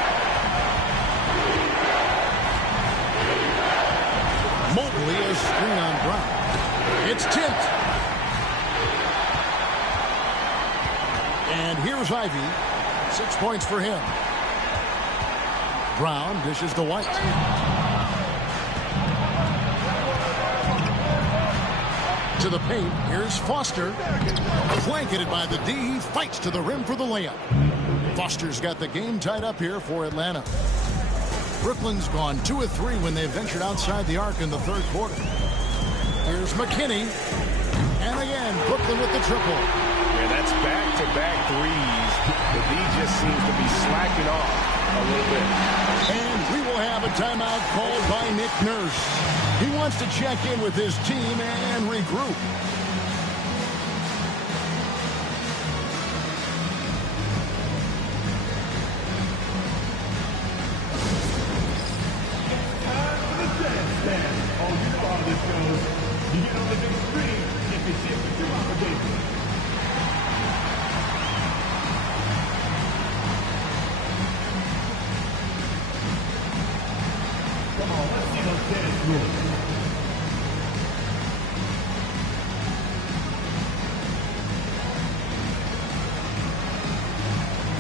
Mobley is screen on Brown. It's tipped. And here's Ivy. 6 points for him. Brown dishes to White. To the paint. Here's Foster. Blanketed by the D. He fights to the rim for the layup. Foster's got the game tied up here for Atlanta. Brooklyn's gone 2 of 3 when they ventured outside the arc in the 3rd quarter. Here's McKinney. And again, Brooklyn with the triple. Yeah, that's back-to-back threes. The D just seems to be slacking off a little bit. And we will have a timeout called by Nick Nurse. He wants to check in with his team and regroup. this goes. You get on the big screen if you see the 2 obligations. Come on, let's see those tennis rules.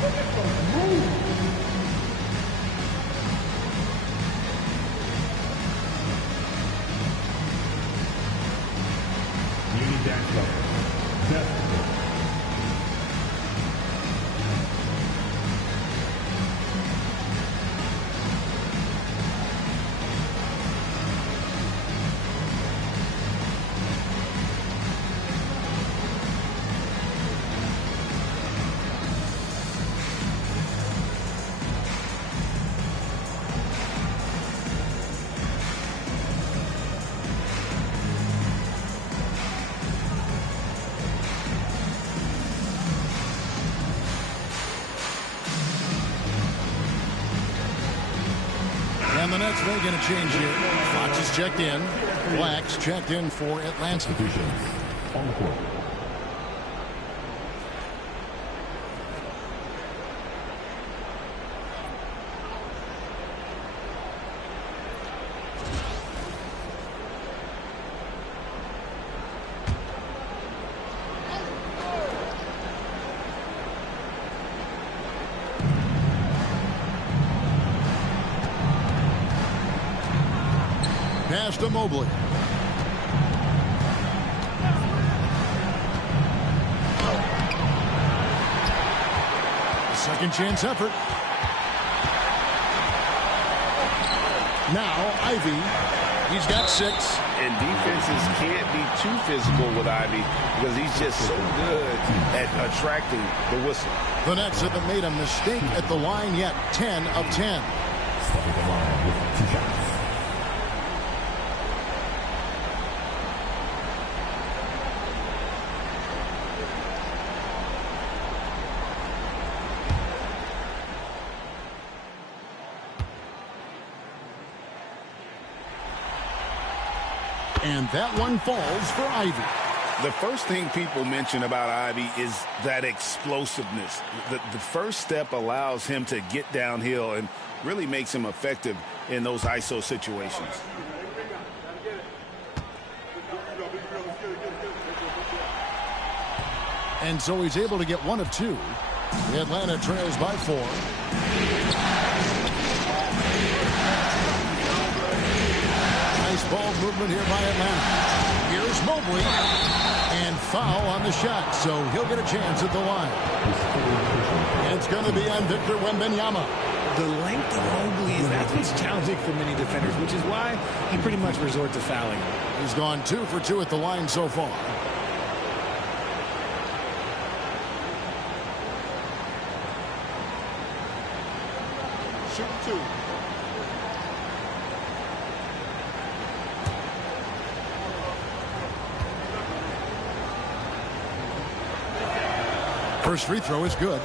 Look at those moves. And the Nets making a change here. Fox is checked in. Black's checked in for Atlanta. On the court. Pass to Mobley. Second chance effort. Now Ivy. He's got 6. And defenses can't be too physical with Ivy because he's just so good at attracting the whistle. The Nets haven't made a mistake at the line yet. 10 of 10. Stepping the line with 2 shots. And that one falls for Ivy. The first thing people mention about Ivy is that explosiveness. The first step allows him to get downhill and really makes him effective in those ISO situations. And so he's able to get 1 of 2. Atlanta trails by 4. Nice ball movement here by Atlanta. Here's Mobley. And foul on the shot, so he'll get a chance at the line. It's going to be on Victor Wembanyama. The length of Mobley, that's what's challenging for many defenders, which is why he pretty much resort to fouling. He's gone 2 for 2 at the line so far. Shoot 2. First free throw is good.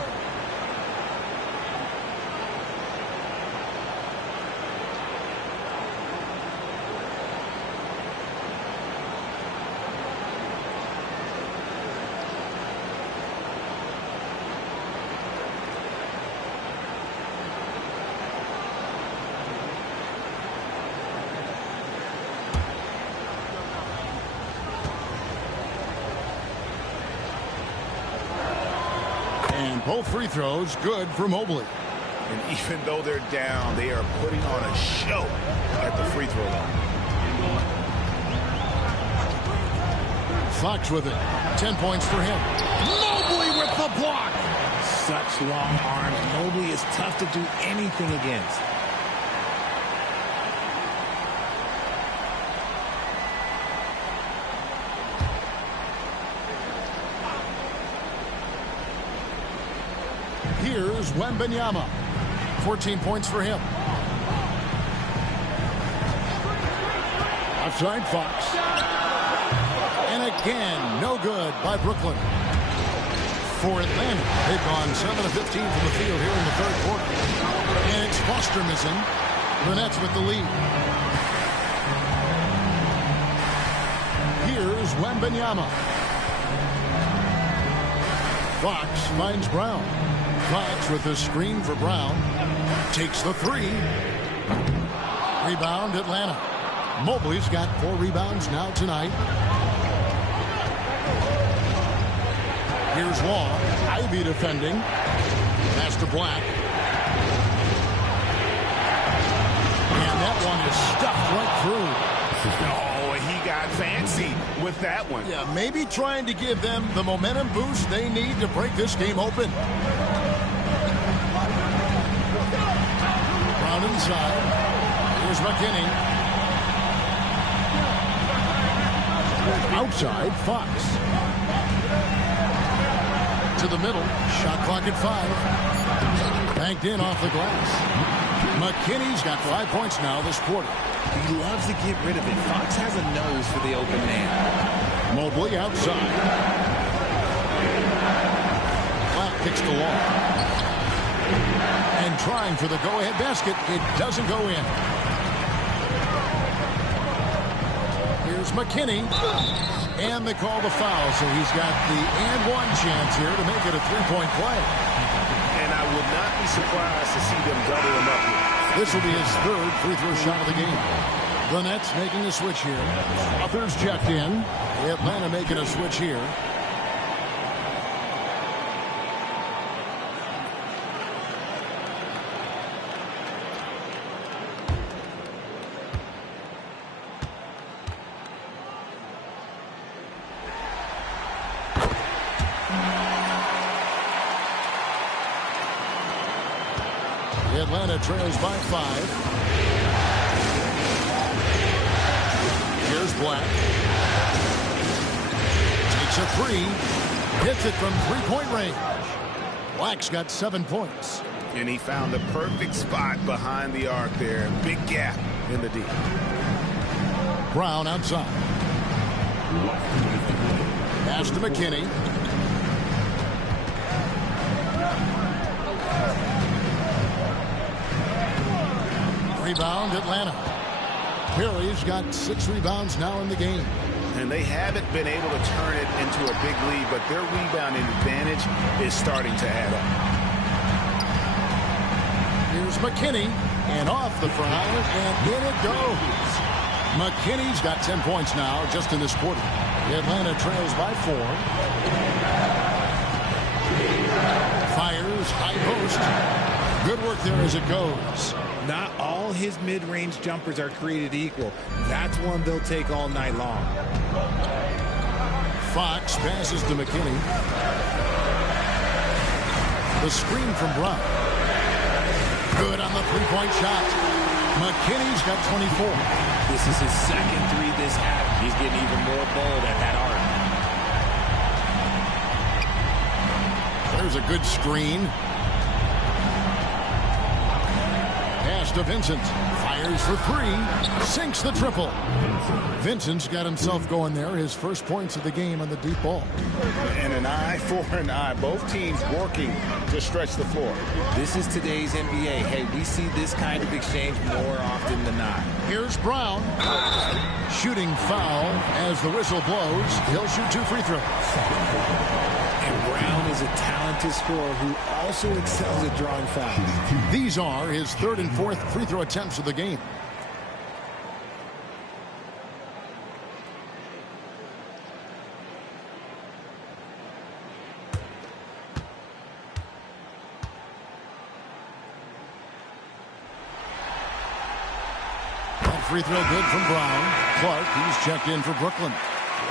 Both free throws good for Mobley. And even though they're down, they are putting on a show at the free throw line. Fox with it. 10 points for him. Mobley with the block. Such long arms. Mobley is tough to do anything against. Here's Wembanyama. 14 points for him. Outside Fox. And again, no good by Brooklyn. For Atlanta, they've gone 7 of 15 from the field here in the third quarter. And it's Foster missing. The Nets with the lead. Here's Wembanyama. Fox finds Brown. Fox with the screen for Brown. Takes the three. Rebound Atlanta. Mobley's got 4 rebounds now tonight. Here's Law. Ivy defending. Pass to Black. And that one is stuffed right through. Oh, he got fancy with that one. Yeah, maybe trying to give them the momentum boost they need to break this game open. Brown inside. Here's McKinney. Outside, Fox. To the middle. Shot clock at 5. Banked in off the glass. McKinney's got 5 points now this quarter. He loves to get rid of it. Fox has a nose for the open man. Mobley outside. Black kicks to Law. And trying for the go-ahead basket. It doesn't go in. Here's McKinney. And they call the foul, so he's got the and-one chance here to make it a 3-point play. And I would not be surprised to see them double him up here. This will be his 3rd free throw shot of the game. The Nets making a switch here. Others checked in. Atlanta making a switch here. Atlanta trails by 5. Here's Black. Takes a 3. Hits it from 3-point range. Black's got 7 points. And he found the perfect spot behind the arc there. Big gap in the D. Brown outside. Pass to McKinney. Rebound Atlanta. Perry's got 6 rebounds now in the game. And they haven't been able to turn it into a big lead, but their rebounding advantage is starting to add up. Here's McKinney. And off the front, and in it goes. McKinney's got 10 points now just in this quarter. Atlanta trails by 4. Fires, high post. Good work there as it goes. Not all his mid-range jumpers are created equal. That's one they'll take all night long. Fox passes to McKinney. The screen from Brown. Good on the 3-point shot. McKinney's got 24. This is his 2nd 3 this half. He's getting even more bold at that arc. There's a good screen. Pass to Vincent. Fires for 3. Sinks the triple. Vincent's got himself going there. His first points of the game on the deep ball. And an eye for an eye. Both teams working to stretch the floor. This is today's NBA. Hey, we see this kind of exchange more often than not. Here's Brown. Shooting foul as the whistle blows. He'll shoot 2 free throws. And Brown is a talented scorer who also excels at drawing fouls. These are his 3rd and 4th free throw attempts of the game. That free throw good from Brown. Clark, he's checked in for Brooklyn.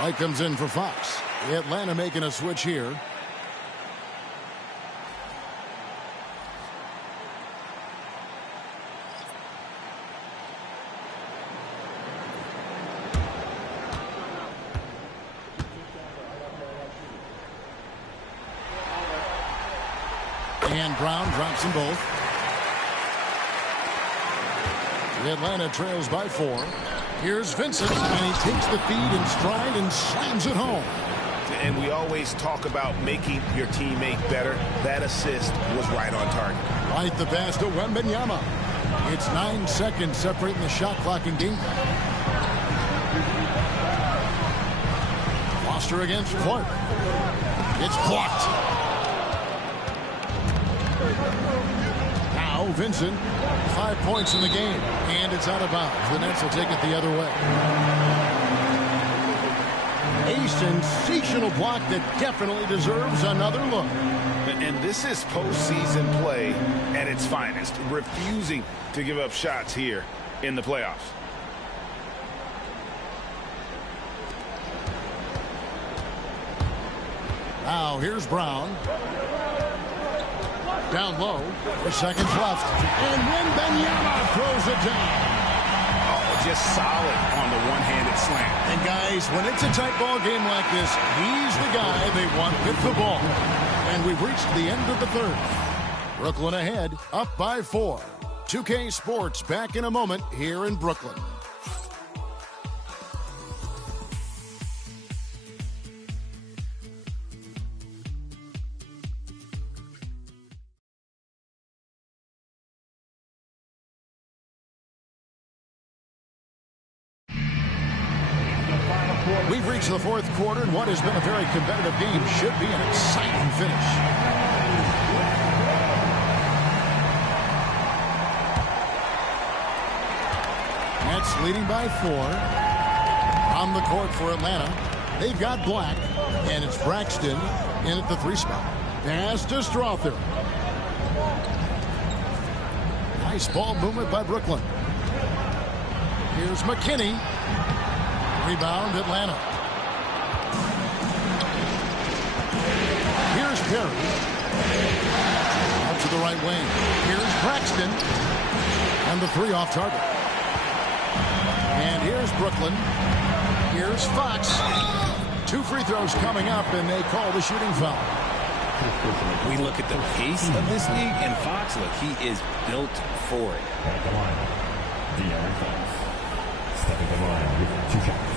White comes in for Fox. Atlanta making a switch here. And Brown drops them both. Atlanta trails by 4. Here's Vincent, and he takes the feed in stride and slams it home. And we always talk about making your teammate better. That assist was right on target. Right the pass to Wembanyama. It's 9 seconds separating the shot clock and game. Foster against Clark. It's blocked. Now Vincent, 5 points in the game, and it's out of bounds. The Nets will take it the other way. A sensational block that definitely deserves another look. And this is postseason play at its finest, refusing to give up shots here in the playoffs. Now here's Brown. Down low. 4 seconds left. And Wembanyama throws it down. Just solid on the one-handed slam. And guys, when it's a tight ball game like this, he's the guy they want with the ball. And we've reached the end of the third. Brooklyn ahead, up by 4. 2K Sports back in a moment here in Brooklyn. We've reached the fourth quarter, and what has been a very competitive game should be an exciting finish. Nets leading by 4. On the court for Atlanta, they've got Black, and it's Braxton in at the 3 spot. Pass to Strother. Nice ball movement by Brooklyn. Here's McKinney. Rebound, Atlanta. Here's Perry. Out to the right wing. Here's Braxton. And the 3 off target. And here's Brooklyn. Here's Fox. 2 free throws coming up, and they call the shooting foul. We look at the pace of this league, and Fox, look, he is built for it. At the line, De'Aaron Fox. Stepping the line with 2 shots.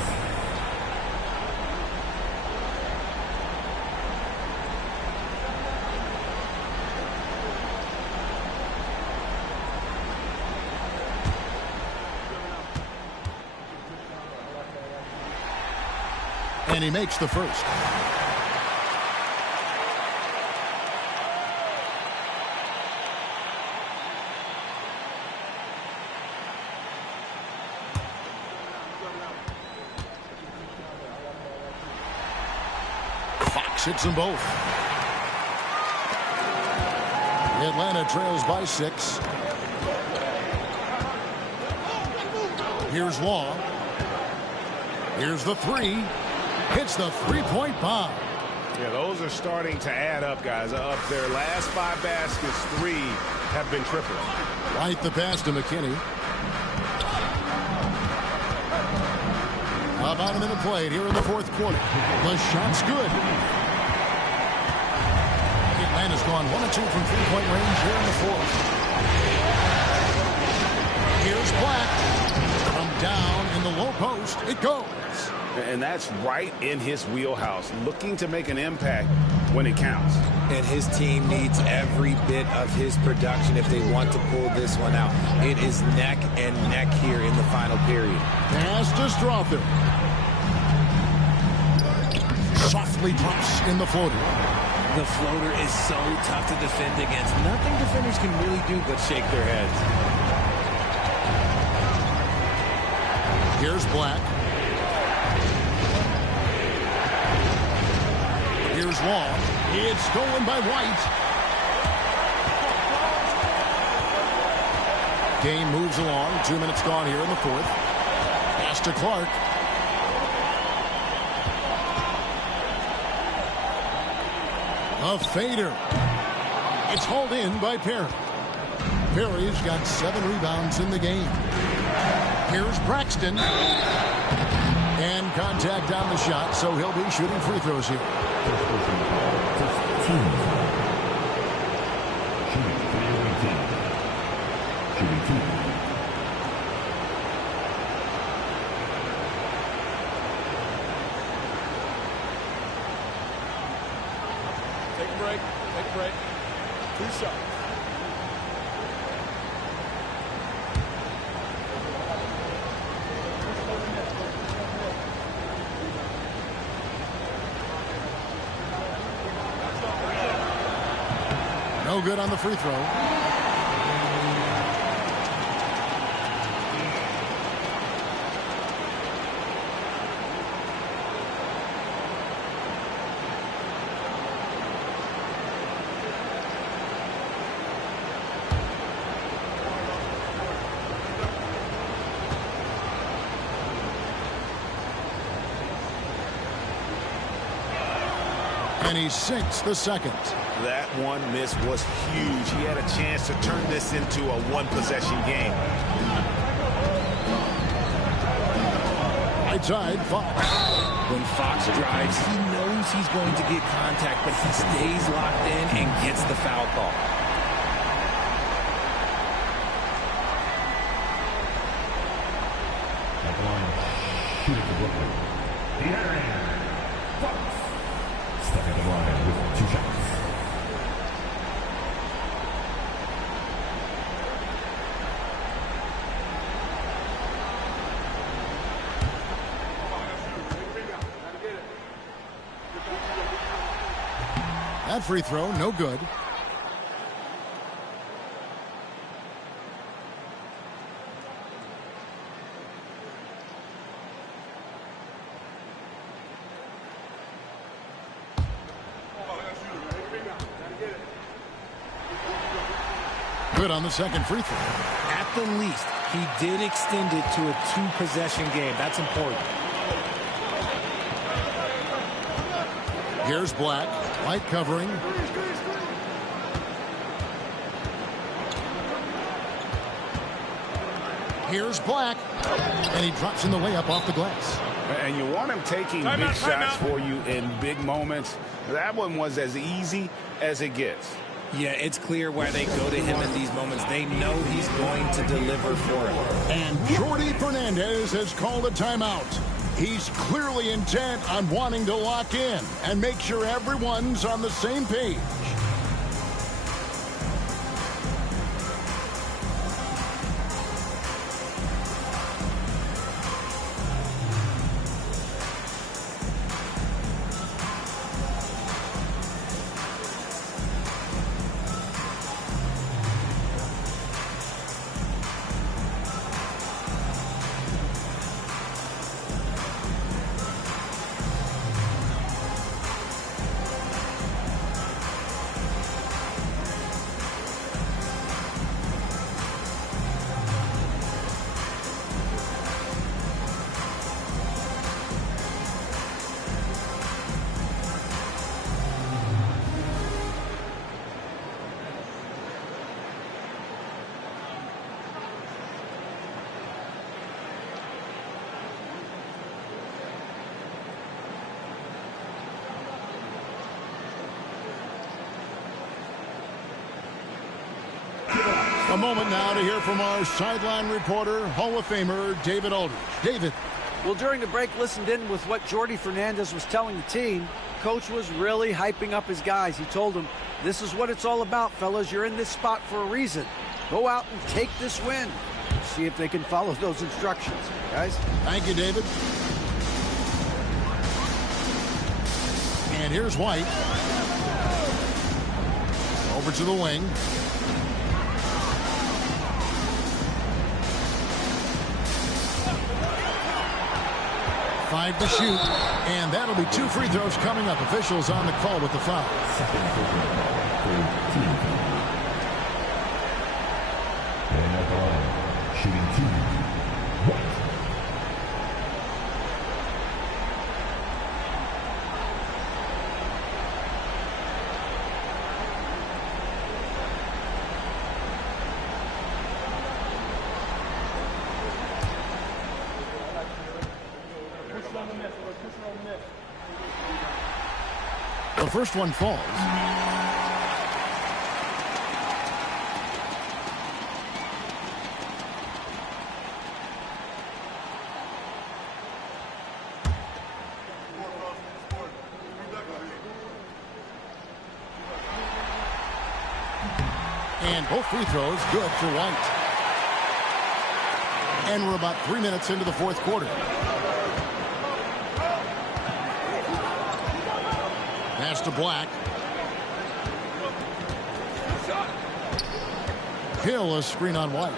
And he makes the first. Fox hits them both. Atlanta trails by 6. Here's Long. Here's the 3. Hits the 3-point bomb. Yeah, those are starting to add up, guys. Of their last 5 baskets, 3 have been triples. Right the pass to McKinney. About a minute played here in the fourth quarter. The shot's good. Atlanta's gone 1 of 2 from 3-point range here in the fourth. Here's Black. From down in the low post, it goes. And that's right in his wheelhouse, looking to make an impact when it counts. And his team needs every bit of his production if they want to pull this one out. It is neck and neck here in the final period. Pass to Strother. Softly drops in the floater. The floater is so tough to defend against. Nothing defenders can really do but shake their heads. Here's Black. Here's Long. It's stolen by White. Game moves along. 2 minutes gone here in the fourth. Pass to Clark. A fader. It's hauled in by Perry. Perry's got 7 rebounds in the game. Here's Braxton. And contact on the shot, so he'll be shooting free throws here. Take a break. Take a break. 2 shots. No good on the free throw. And he sinks the second. That one miss was huge. He had a chance to turn this into a one-possession game. Right side, Fox. When Fox drives, he knows he's going to get contact, but he stays locked in and gets the foul call. Shooting for Brooklyn. De'Aaron Fox. Stepping the line with 2 shots. That free throw, no good. Good on the second free throw. At the least, he did extend it to a 2-possession game. That's important. Here's Black. Light covering. Here's Black. And he drops in the layup off the glass. And you want him taking big shots for you in big moments. That one was as easy as it gets. Yeah, it's clear why they go to him in these moments. They know he's going to deliver for him. And Jordi Fernandez has called a timeout. He's clearly intent on wanting to lock in and make sure everyone's on the same page. A moment now to hear from our sideline reporter, Hall of Famer David Aldridge. David. Well, during the break, listened in with what Jordi Fernandez was telling the team. Coach was really hyping up his guys. He told them, this is what it's all about, fellas. You're in this spot for a reason. Go out and take this win. See if they can follow those instructions, guys. Thank you, David. And here's White. Over to the wing. 5 to shoot, and that'll be 2 free throws coming up. Officials on the call with the foul. Second free throw for team. And at the line, shooting 2. White. The first one falls. And both free throws good for White. And we're about 3 minutes into the fourth quarter. Pass to Black. Hill, a screen on White.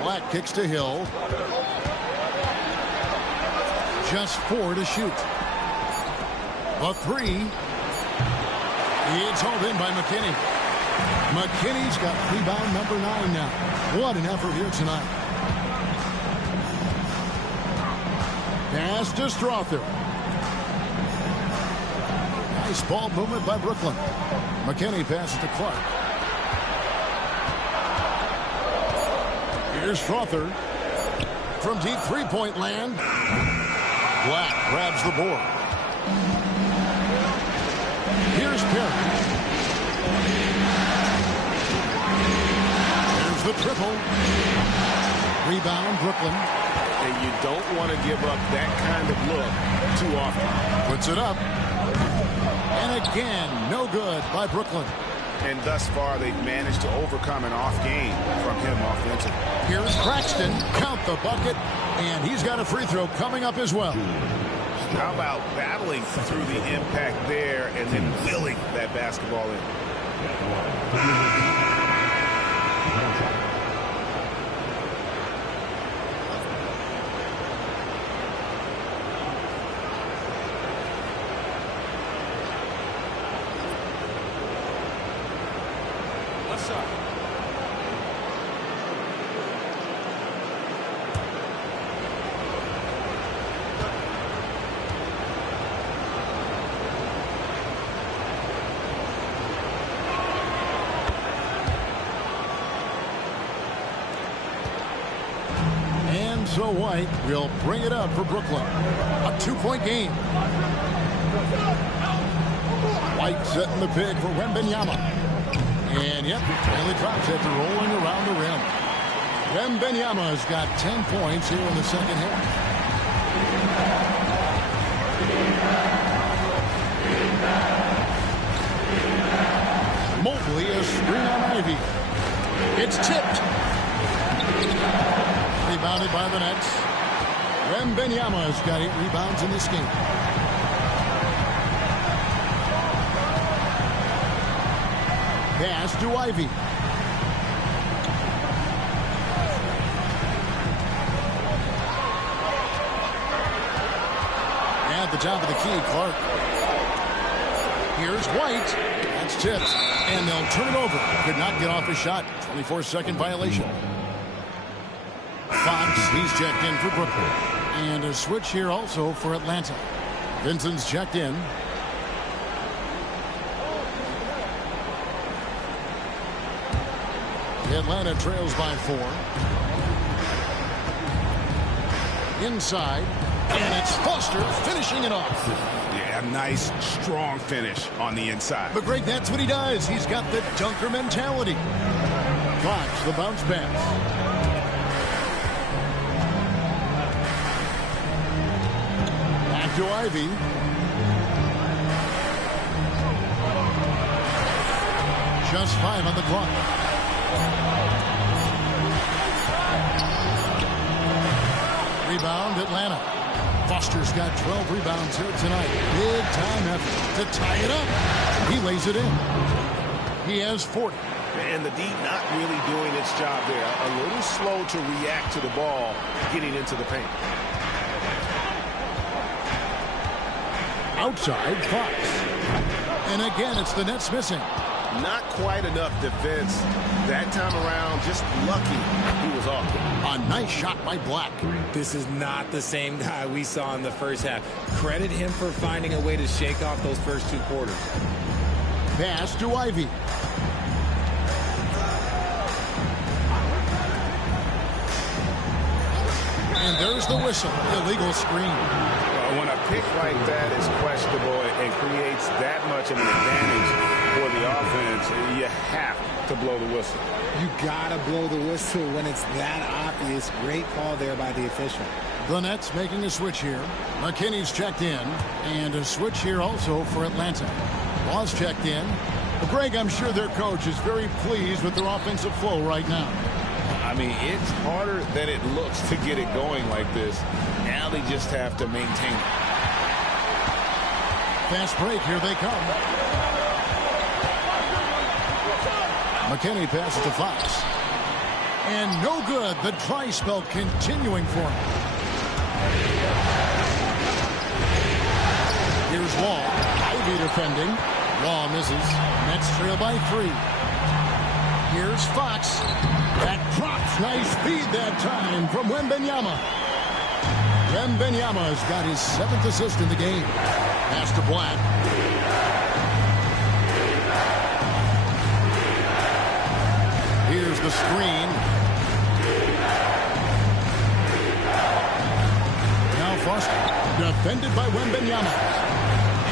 Black kicks to Hill. Just 4 to shoot. A 3. It's hauled in by McKinney. McKinney's got rebound number 9 now. What an effort here tonight. Pass to Strother. Nice ball movement by Brooklyn. McKinney passes to Clark. Here's Strother. From deep three-point land. Black grabs the board. Here's Perry. There's the triple. Rebound, Brooklyn. And you don't want to give up that kind of look too often. Puts it up. And again, no good by Brooklyn. And thus far, they've managed to overcome an off game from him offensively. Here's Braxton. Count the bucket. And he's got a free throw coming up as well. How about battling through the impact there and then willing that basketball in? What's up? So White will bring it up for Brooklyn. A 2-point game. White setting the pick for Wembanyama. And yep, finally drops after rolling around the rim. Wembanyama has got 10 points here in the second half. Mobley, a screen on Ivy. It's tipped. Rebounded by the Nets. Wembanyama has got 8 rebounds in this game. Pass to Ivy. At the top of the key, Clark. Here's White. That's tipped. And they'll turn it over. Could not get off his shot. 24-second violation. Fox, he's checked in for Brooklyn. And a switch here also for Atlanta. Vincent's checked in. Atlanta trails by 4. Inside. And it's Foster finishing it off. Yeah, nice, strong finish on the inside. But Greg, that's what he does. He's got the dunker mentality. Fox, the bounce pass. To Ivy. Just 5 on the clock. Rebound, Atlanta. Foster's got 12 rebounds here tonight. Big time effort to tie it up. He lays it in. He has 40. And the D not really doing its job there. A little slow to react to the ball getting into the paint. Outside, Fox. And again, it's the Nets missing. Not quite enough defense that time around. Just lucky he was off. A nice shot by Black. This is not the same guy we saw in the first half. Credit him for finding a way to shake off those first 2 quarters. Pass to Ivy. And there's the whistle. Illegal screen. When a pick like that is questionable and creates that much of an advantage for the offense, you have to blow the whistle. You gotta blow the whistle when it's that obvious. Great call there by the official. The Nets making a switch here. McKinney's checked in. And a switch here also for Atlanta. Ross checked in. But Greg, I'm sure their coach is very pleased with their offensive flow right now. I mean, it's harder than it looks to get it going like this. Now they just have to maintain it. Fast break, here they come. McKinney passes to Fox. And no good. The dry spell continuing for him. Here's Wall. Ivy defending. Wall misses. Nets trail by 3. Here's Fox. That drops. Nice feed that time from Wembanyama. Wembanyama has got his 7th assist in the game. Pass to Black. Here's the screen. Now Foster. Defended by Wembanyama.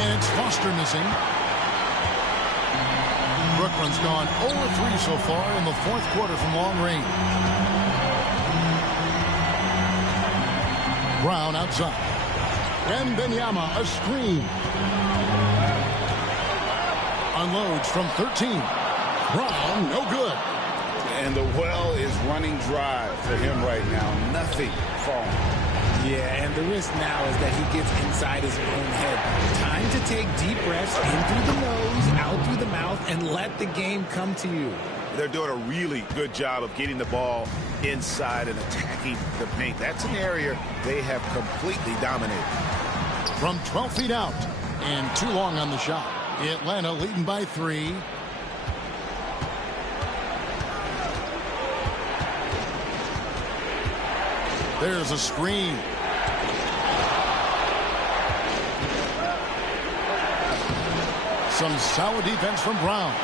And it's Foster missing. Brooklyn's gone 0-3 so far in the 4th quarter from long range. Brown outside. Wembanyama, a screen. Unloads from 13. Brown, no good. And the well is running dry for him right now. Nothing falling. Yeah, and the risk now is that he gets inside his own head. Time to take deep breaths in through the nose, out through the mouth, and let the game come to you. They're doing a really good job of getting the ball inside and attacking the paint. That's an area they have completely dominated. From 12 feet out, and too long on the shot. Atlanta leading by 3. There's a screen. Some solid defense from Brown.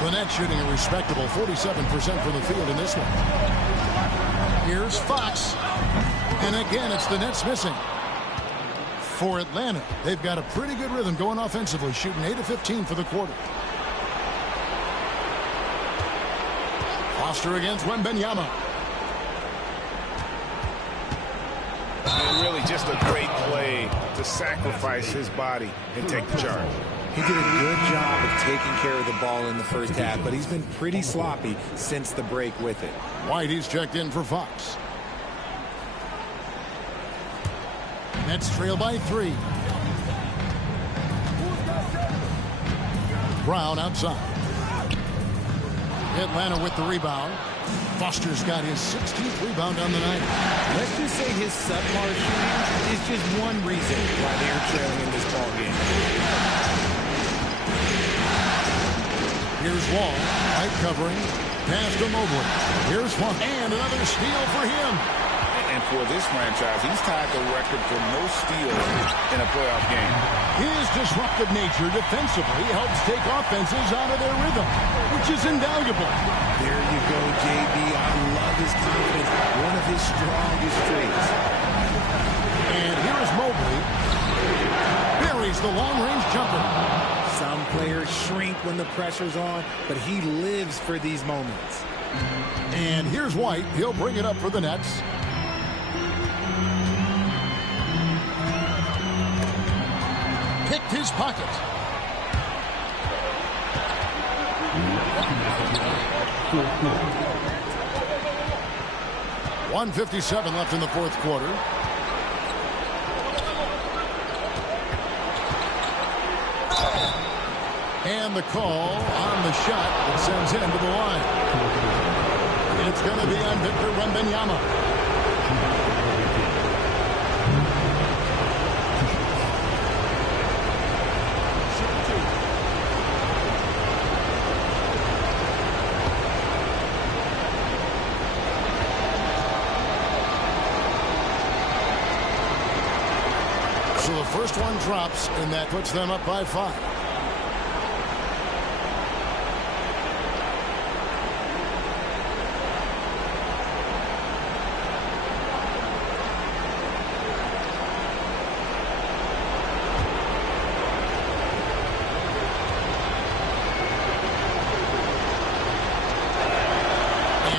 The Nets shooting a respectable 47% from the field in this one. Here's Fox. And again, it's the Nets missing. For Atlanta, they've got a pretty good rhythm going offensively, shooting 8 of 15 for the quarter. Foster against Wembanyama. And really just a great play to sacrifice his body and take the charge. He did a good job of taking care of the ball in the first half, but he's been pretty sloppy since the break with it. Whitey's checked in for Fox. Nets trail by 3. Brown outside. Atlanta with the rebound. Foster's got his 16th rebound on the night. Let's just say his subpar shooting is just one reason why they're trailing in this ball game. Here's Wall, tight covering, pass to Mobley. Here's Funk, and another steal for him. And for this franchise, he's tied the record for most steals in a playoff game. His disruptive nature defensively helps take offenses out of their rhythm, which is invaluable. There you go, JB. I love his confidence. One of his strongest traits. And here's Mobley. Buries the long-range jumper. Some players shrink when the pressure's on, but he lives for these moments. And here's White. He'll bring it up for the Nets. Picked his pocket. .157 left in the 4th quarter. And the call on the shot that sends him to the line. It's going to be on Victor Wembanyama. So the first one drops, and that puts them up by 5.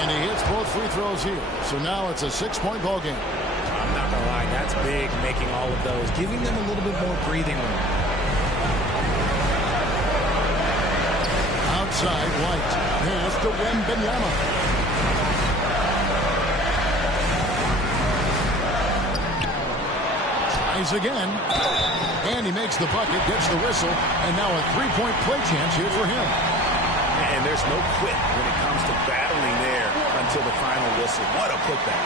And he hits both free throws here. So now it's a 6-point ball game. I'm not going to lie, that's big, making all of those, giving them a little bit more breathing room. Outside, White. Pass to Wembanyama. Tries again. And he makes the bucket, gets the whistle, and now a 3-point play chance here for him. And there's no quit when it comes to battling there until the final whistle. What a putback.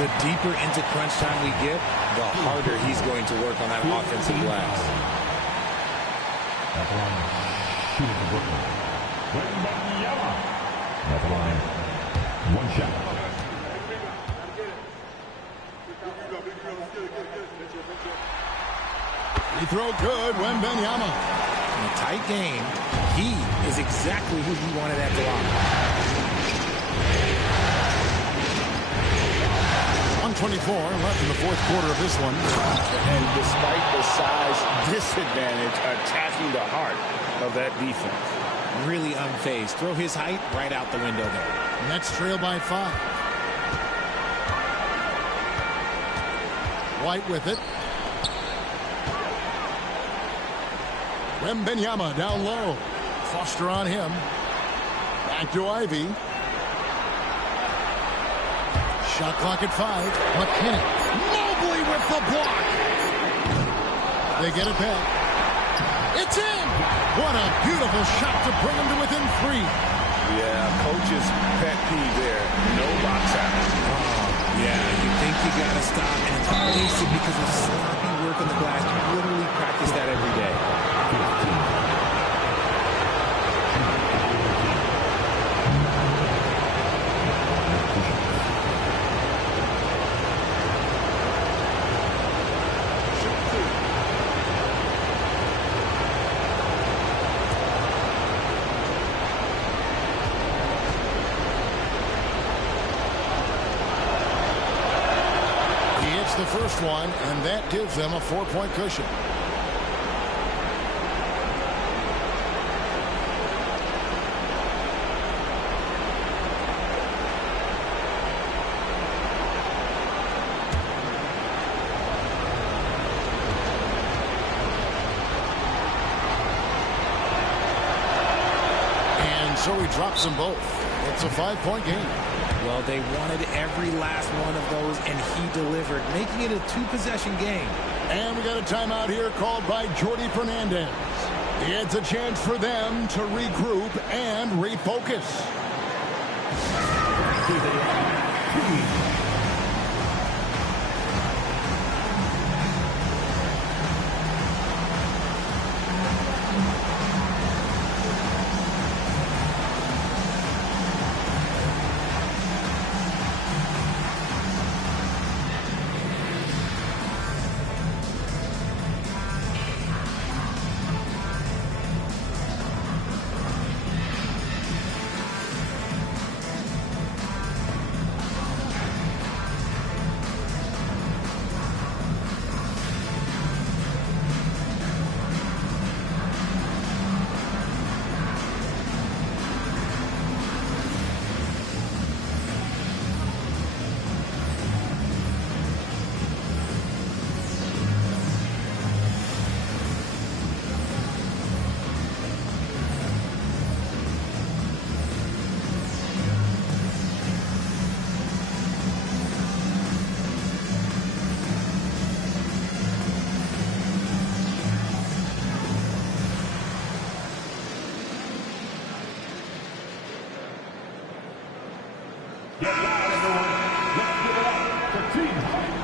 The deeper into crunch time we get, the harder he's going to work on that offensive glass. At the line, shooting for Brooklyn. Wembanyama. At the line, one shot. Free throw good, Wembanyama. In a tight game, he is exactly who he wanted at the line. 124 left in the fourth quarter of this one. And despite the size disadvantage, attacking the heart of that defense. Really unfazed. Throw his height right out the window there. Nets trail by 5. White with it. Wembanyama down low. Foster on him. Back to Ivy. Shot clock at 5. McKinney. Mobley with the block. They get it back. It's in. What a beautiful shot to bring them to within 3. Yeah, coach's pet peeve there. No box out. Yeah, you think you got to stop, and it's basic because of sloppy work on the glass. You literally practice that every day. The first one, and that gives them a 4-point cushion. And so he drops them both. It's a 5-point game. Well, they wanted every last one of those, and he delivered, making it a 2-possession game. And we got a timeout here called by Jordi Fernandez. It's a chance for them to regroup and refocus. Get loud, everyone. Let's give it up for Team Fight.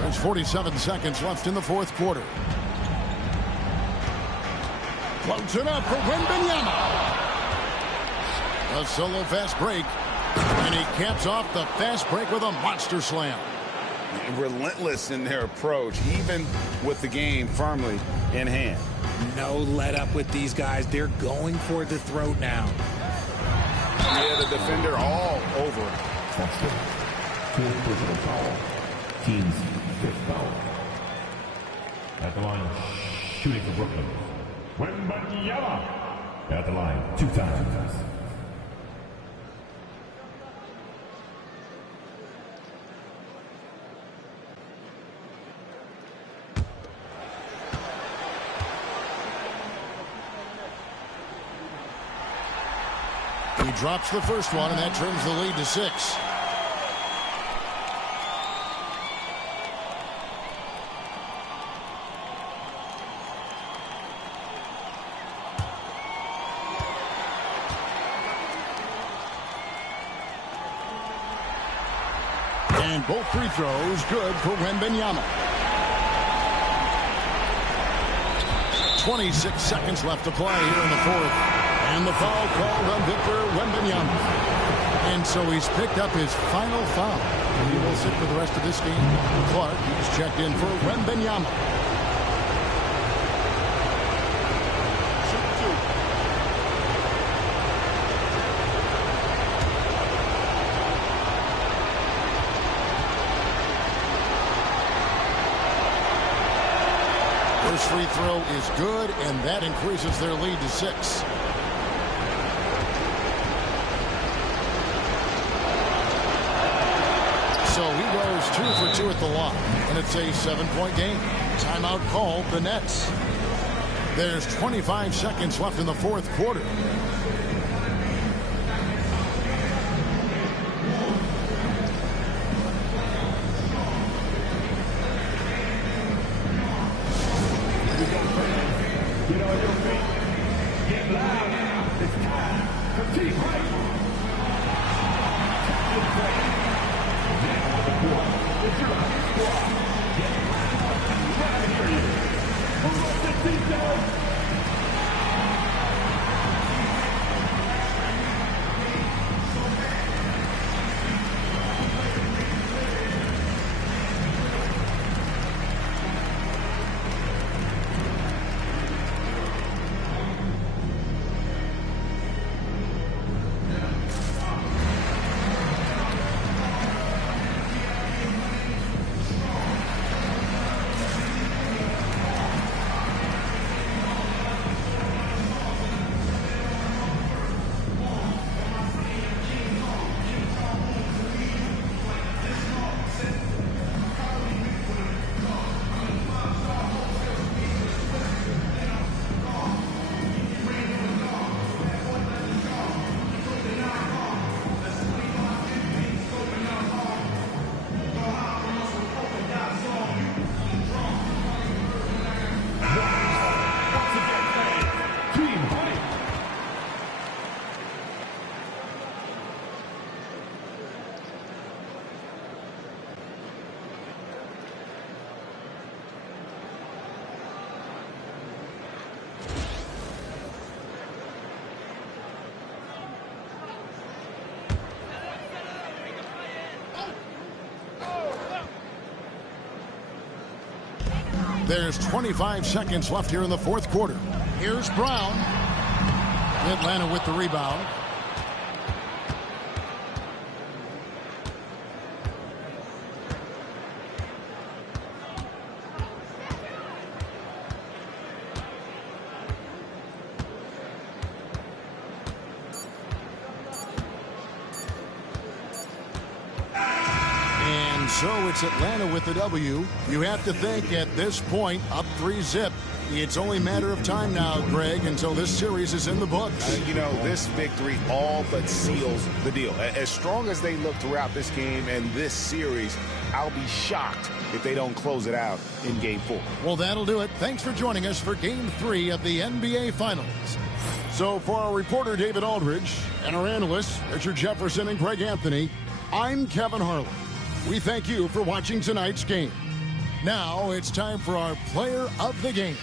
There's 47 seconds left in the fourth quarter. Floats it up for Wembanyama. A solo fast break. And he caps off the fast break with a monster slam. Relentless in their approach, even with the game firmly in hand. No let up with these guys. They're going for the throat now. Yeah, the defender all over it. That's it. Team personal foul. Team's fifth foul. At the line, shooting for Brooklyn. Wembanyama. At the line, 2 times. drops the first one, and that turns the lead to 6. And both free throws good for Wembanyama. 26 seconds left to play here in the fourth. And the foul called on Victor Wembanyama. And so he's picked up his final foul. He will sit for the rest of this game. Clark, he's checked in for Wembanyama. First free throw is good, and that increases their lead to 6. So he goes 2 for 2 at the line, and it's a 7-point game. Timeout called the Nets. There's 25 seconds left in the fourth quarter. Get on your feet. Get loud. It's time for team fight. Captain play. Now on the court. It's your squad. Get loud. Let me hear you. Who wants the details? There's 25 seconds left here in the fourth quarter. Here's Brown. Atlanta with the rebound. So it's Atlanta with the W. You have to think at this point, up 3-zip. It's only a matter of time now, Greg, until this series is in the books. You know, this victory all but seals the deal. As strong as they look throughout this game and this series, I'll be shocked if they don't close it out in Game 4. Well, that'll do it. Thanks for joining us for Game 3 of the NBA Finals. So for our reporter, David Aldridge, and our analysts, Richard Jefferson and Greg Anthony, I'm Kevin Harlan. We thank you for watching tonight's game. Now it's time for our player of the game.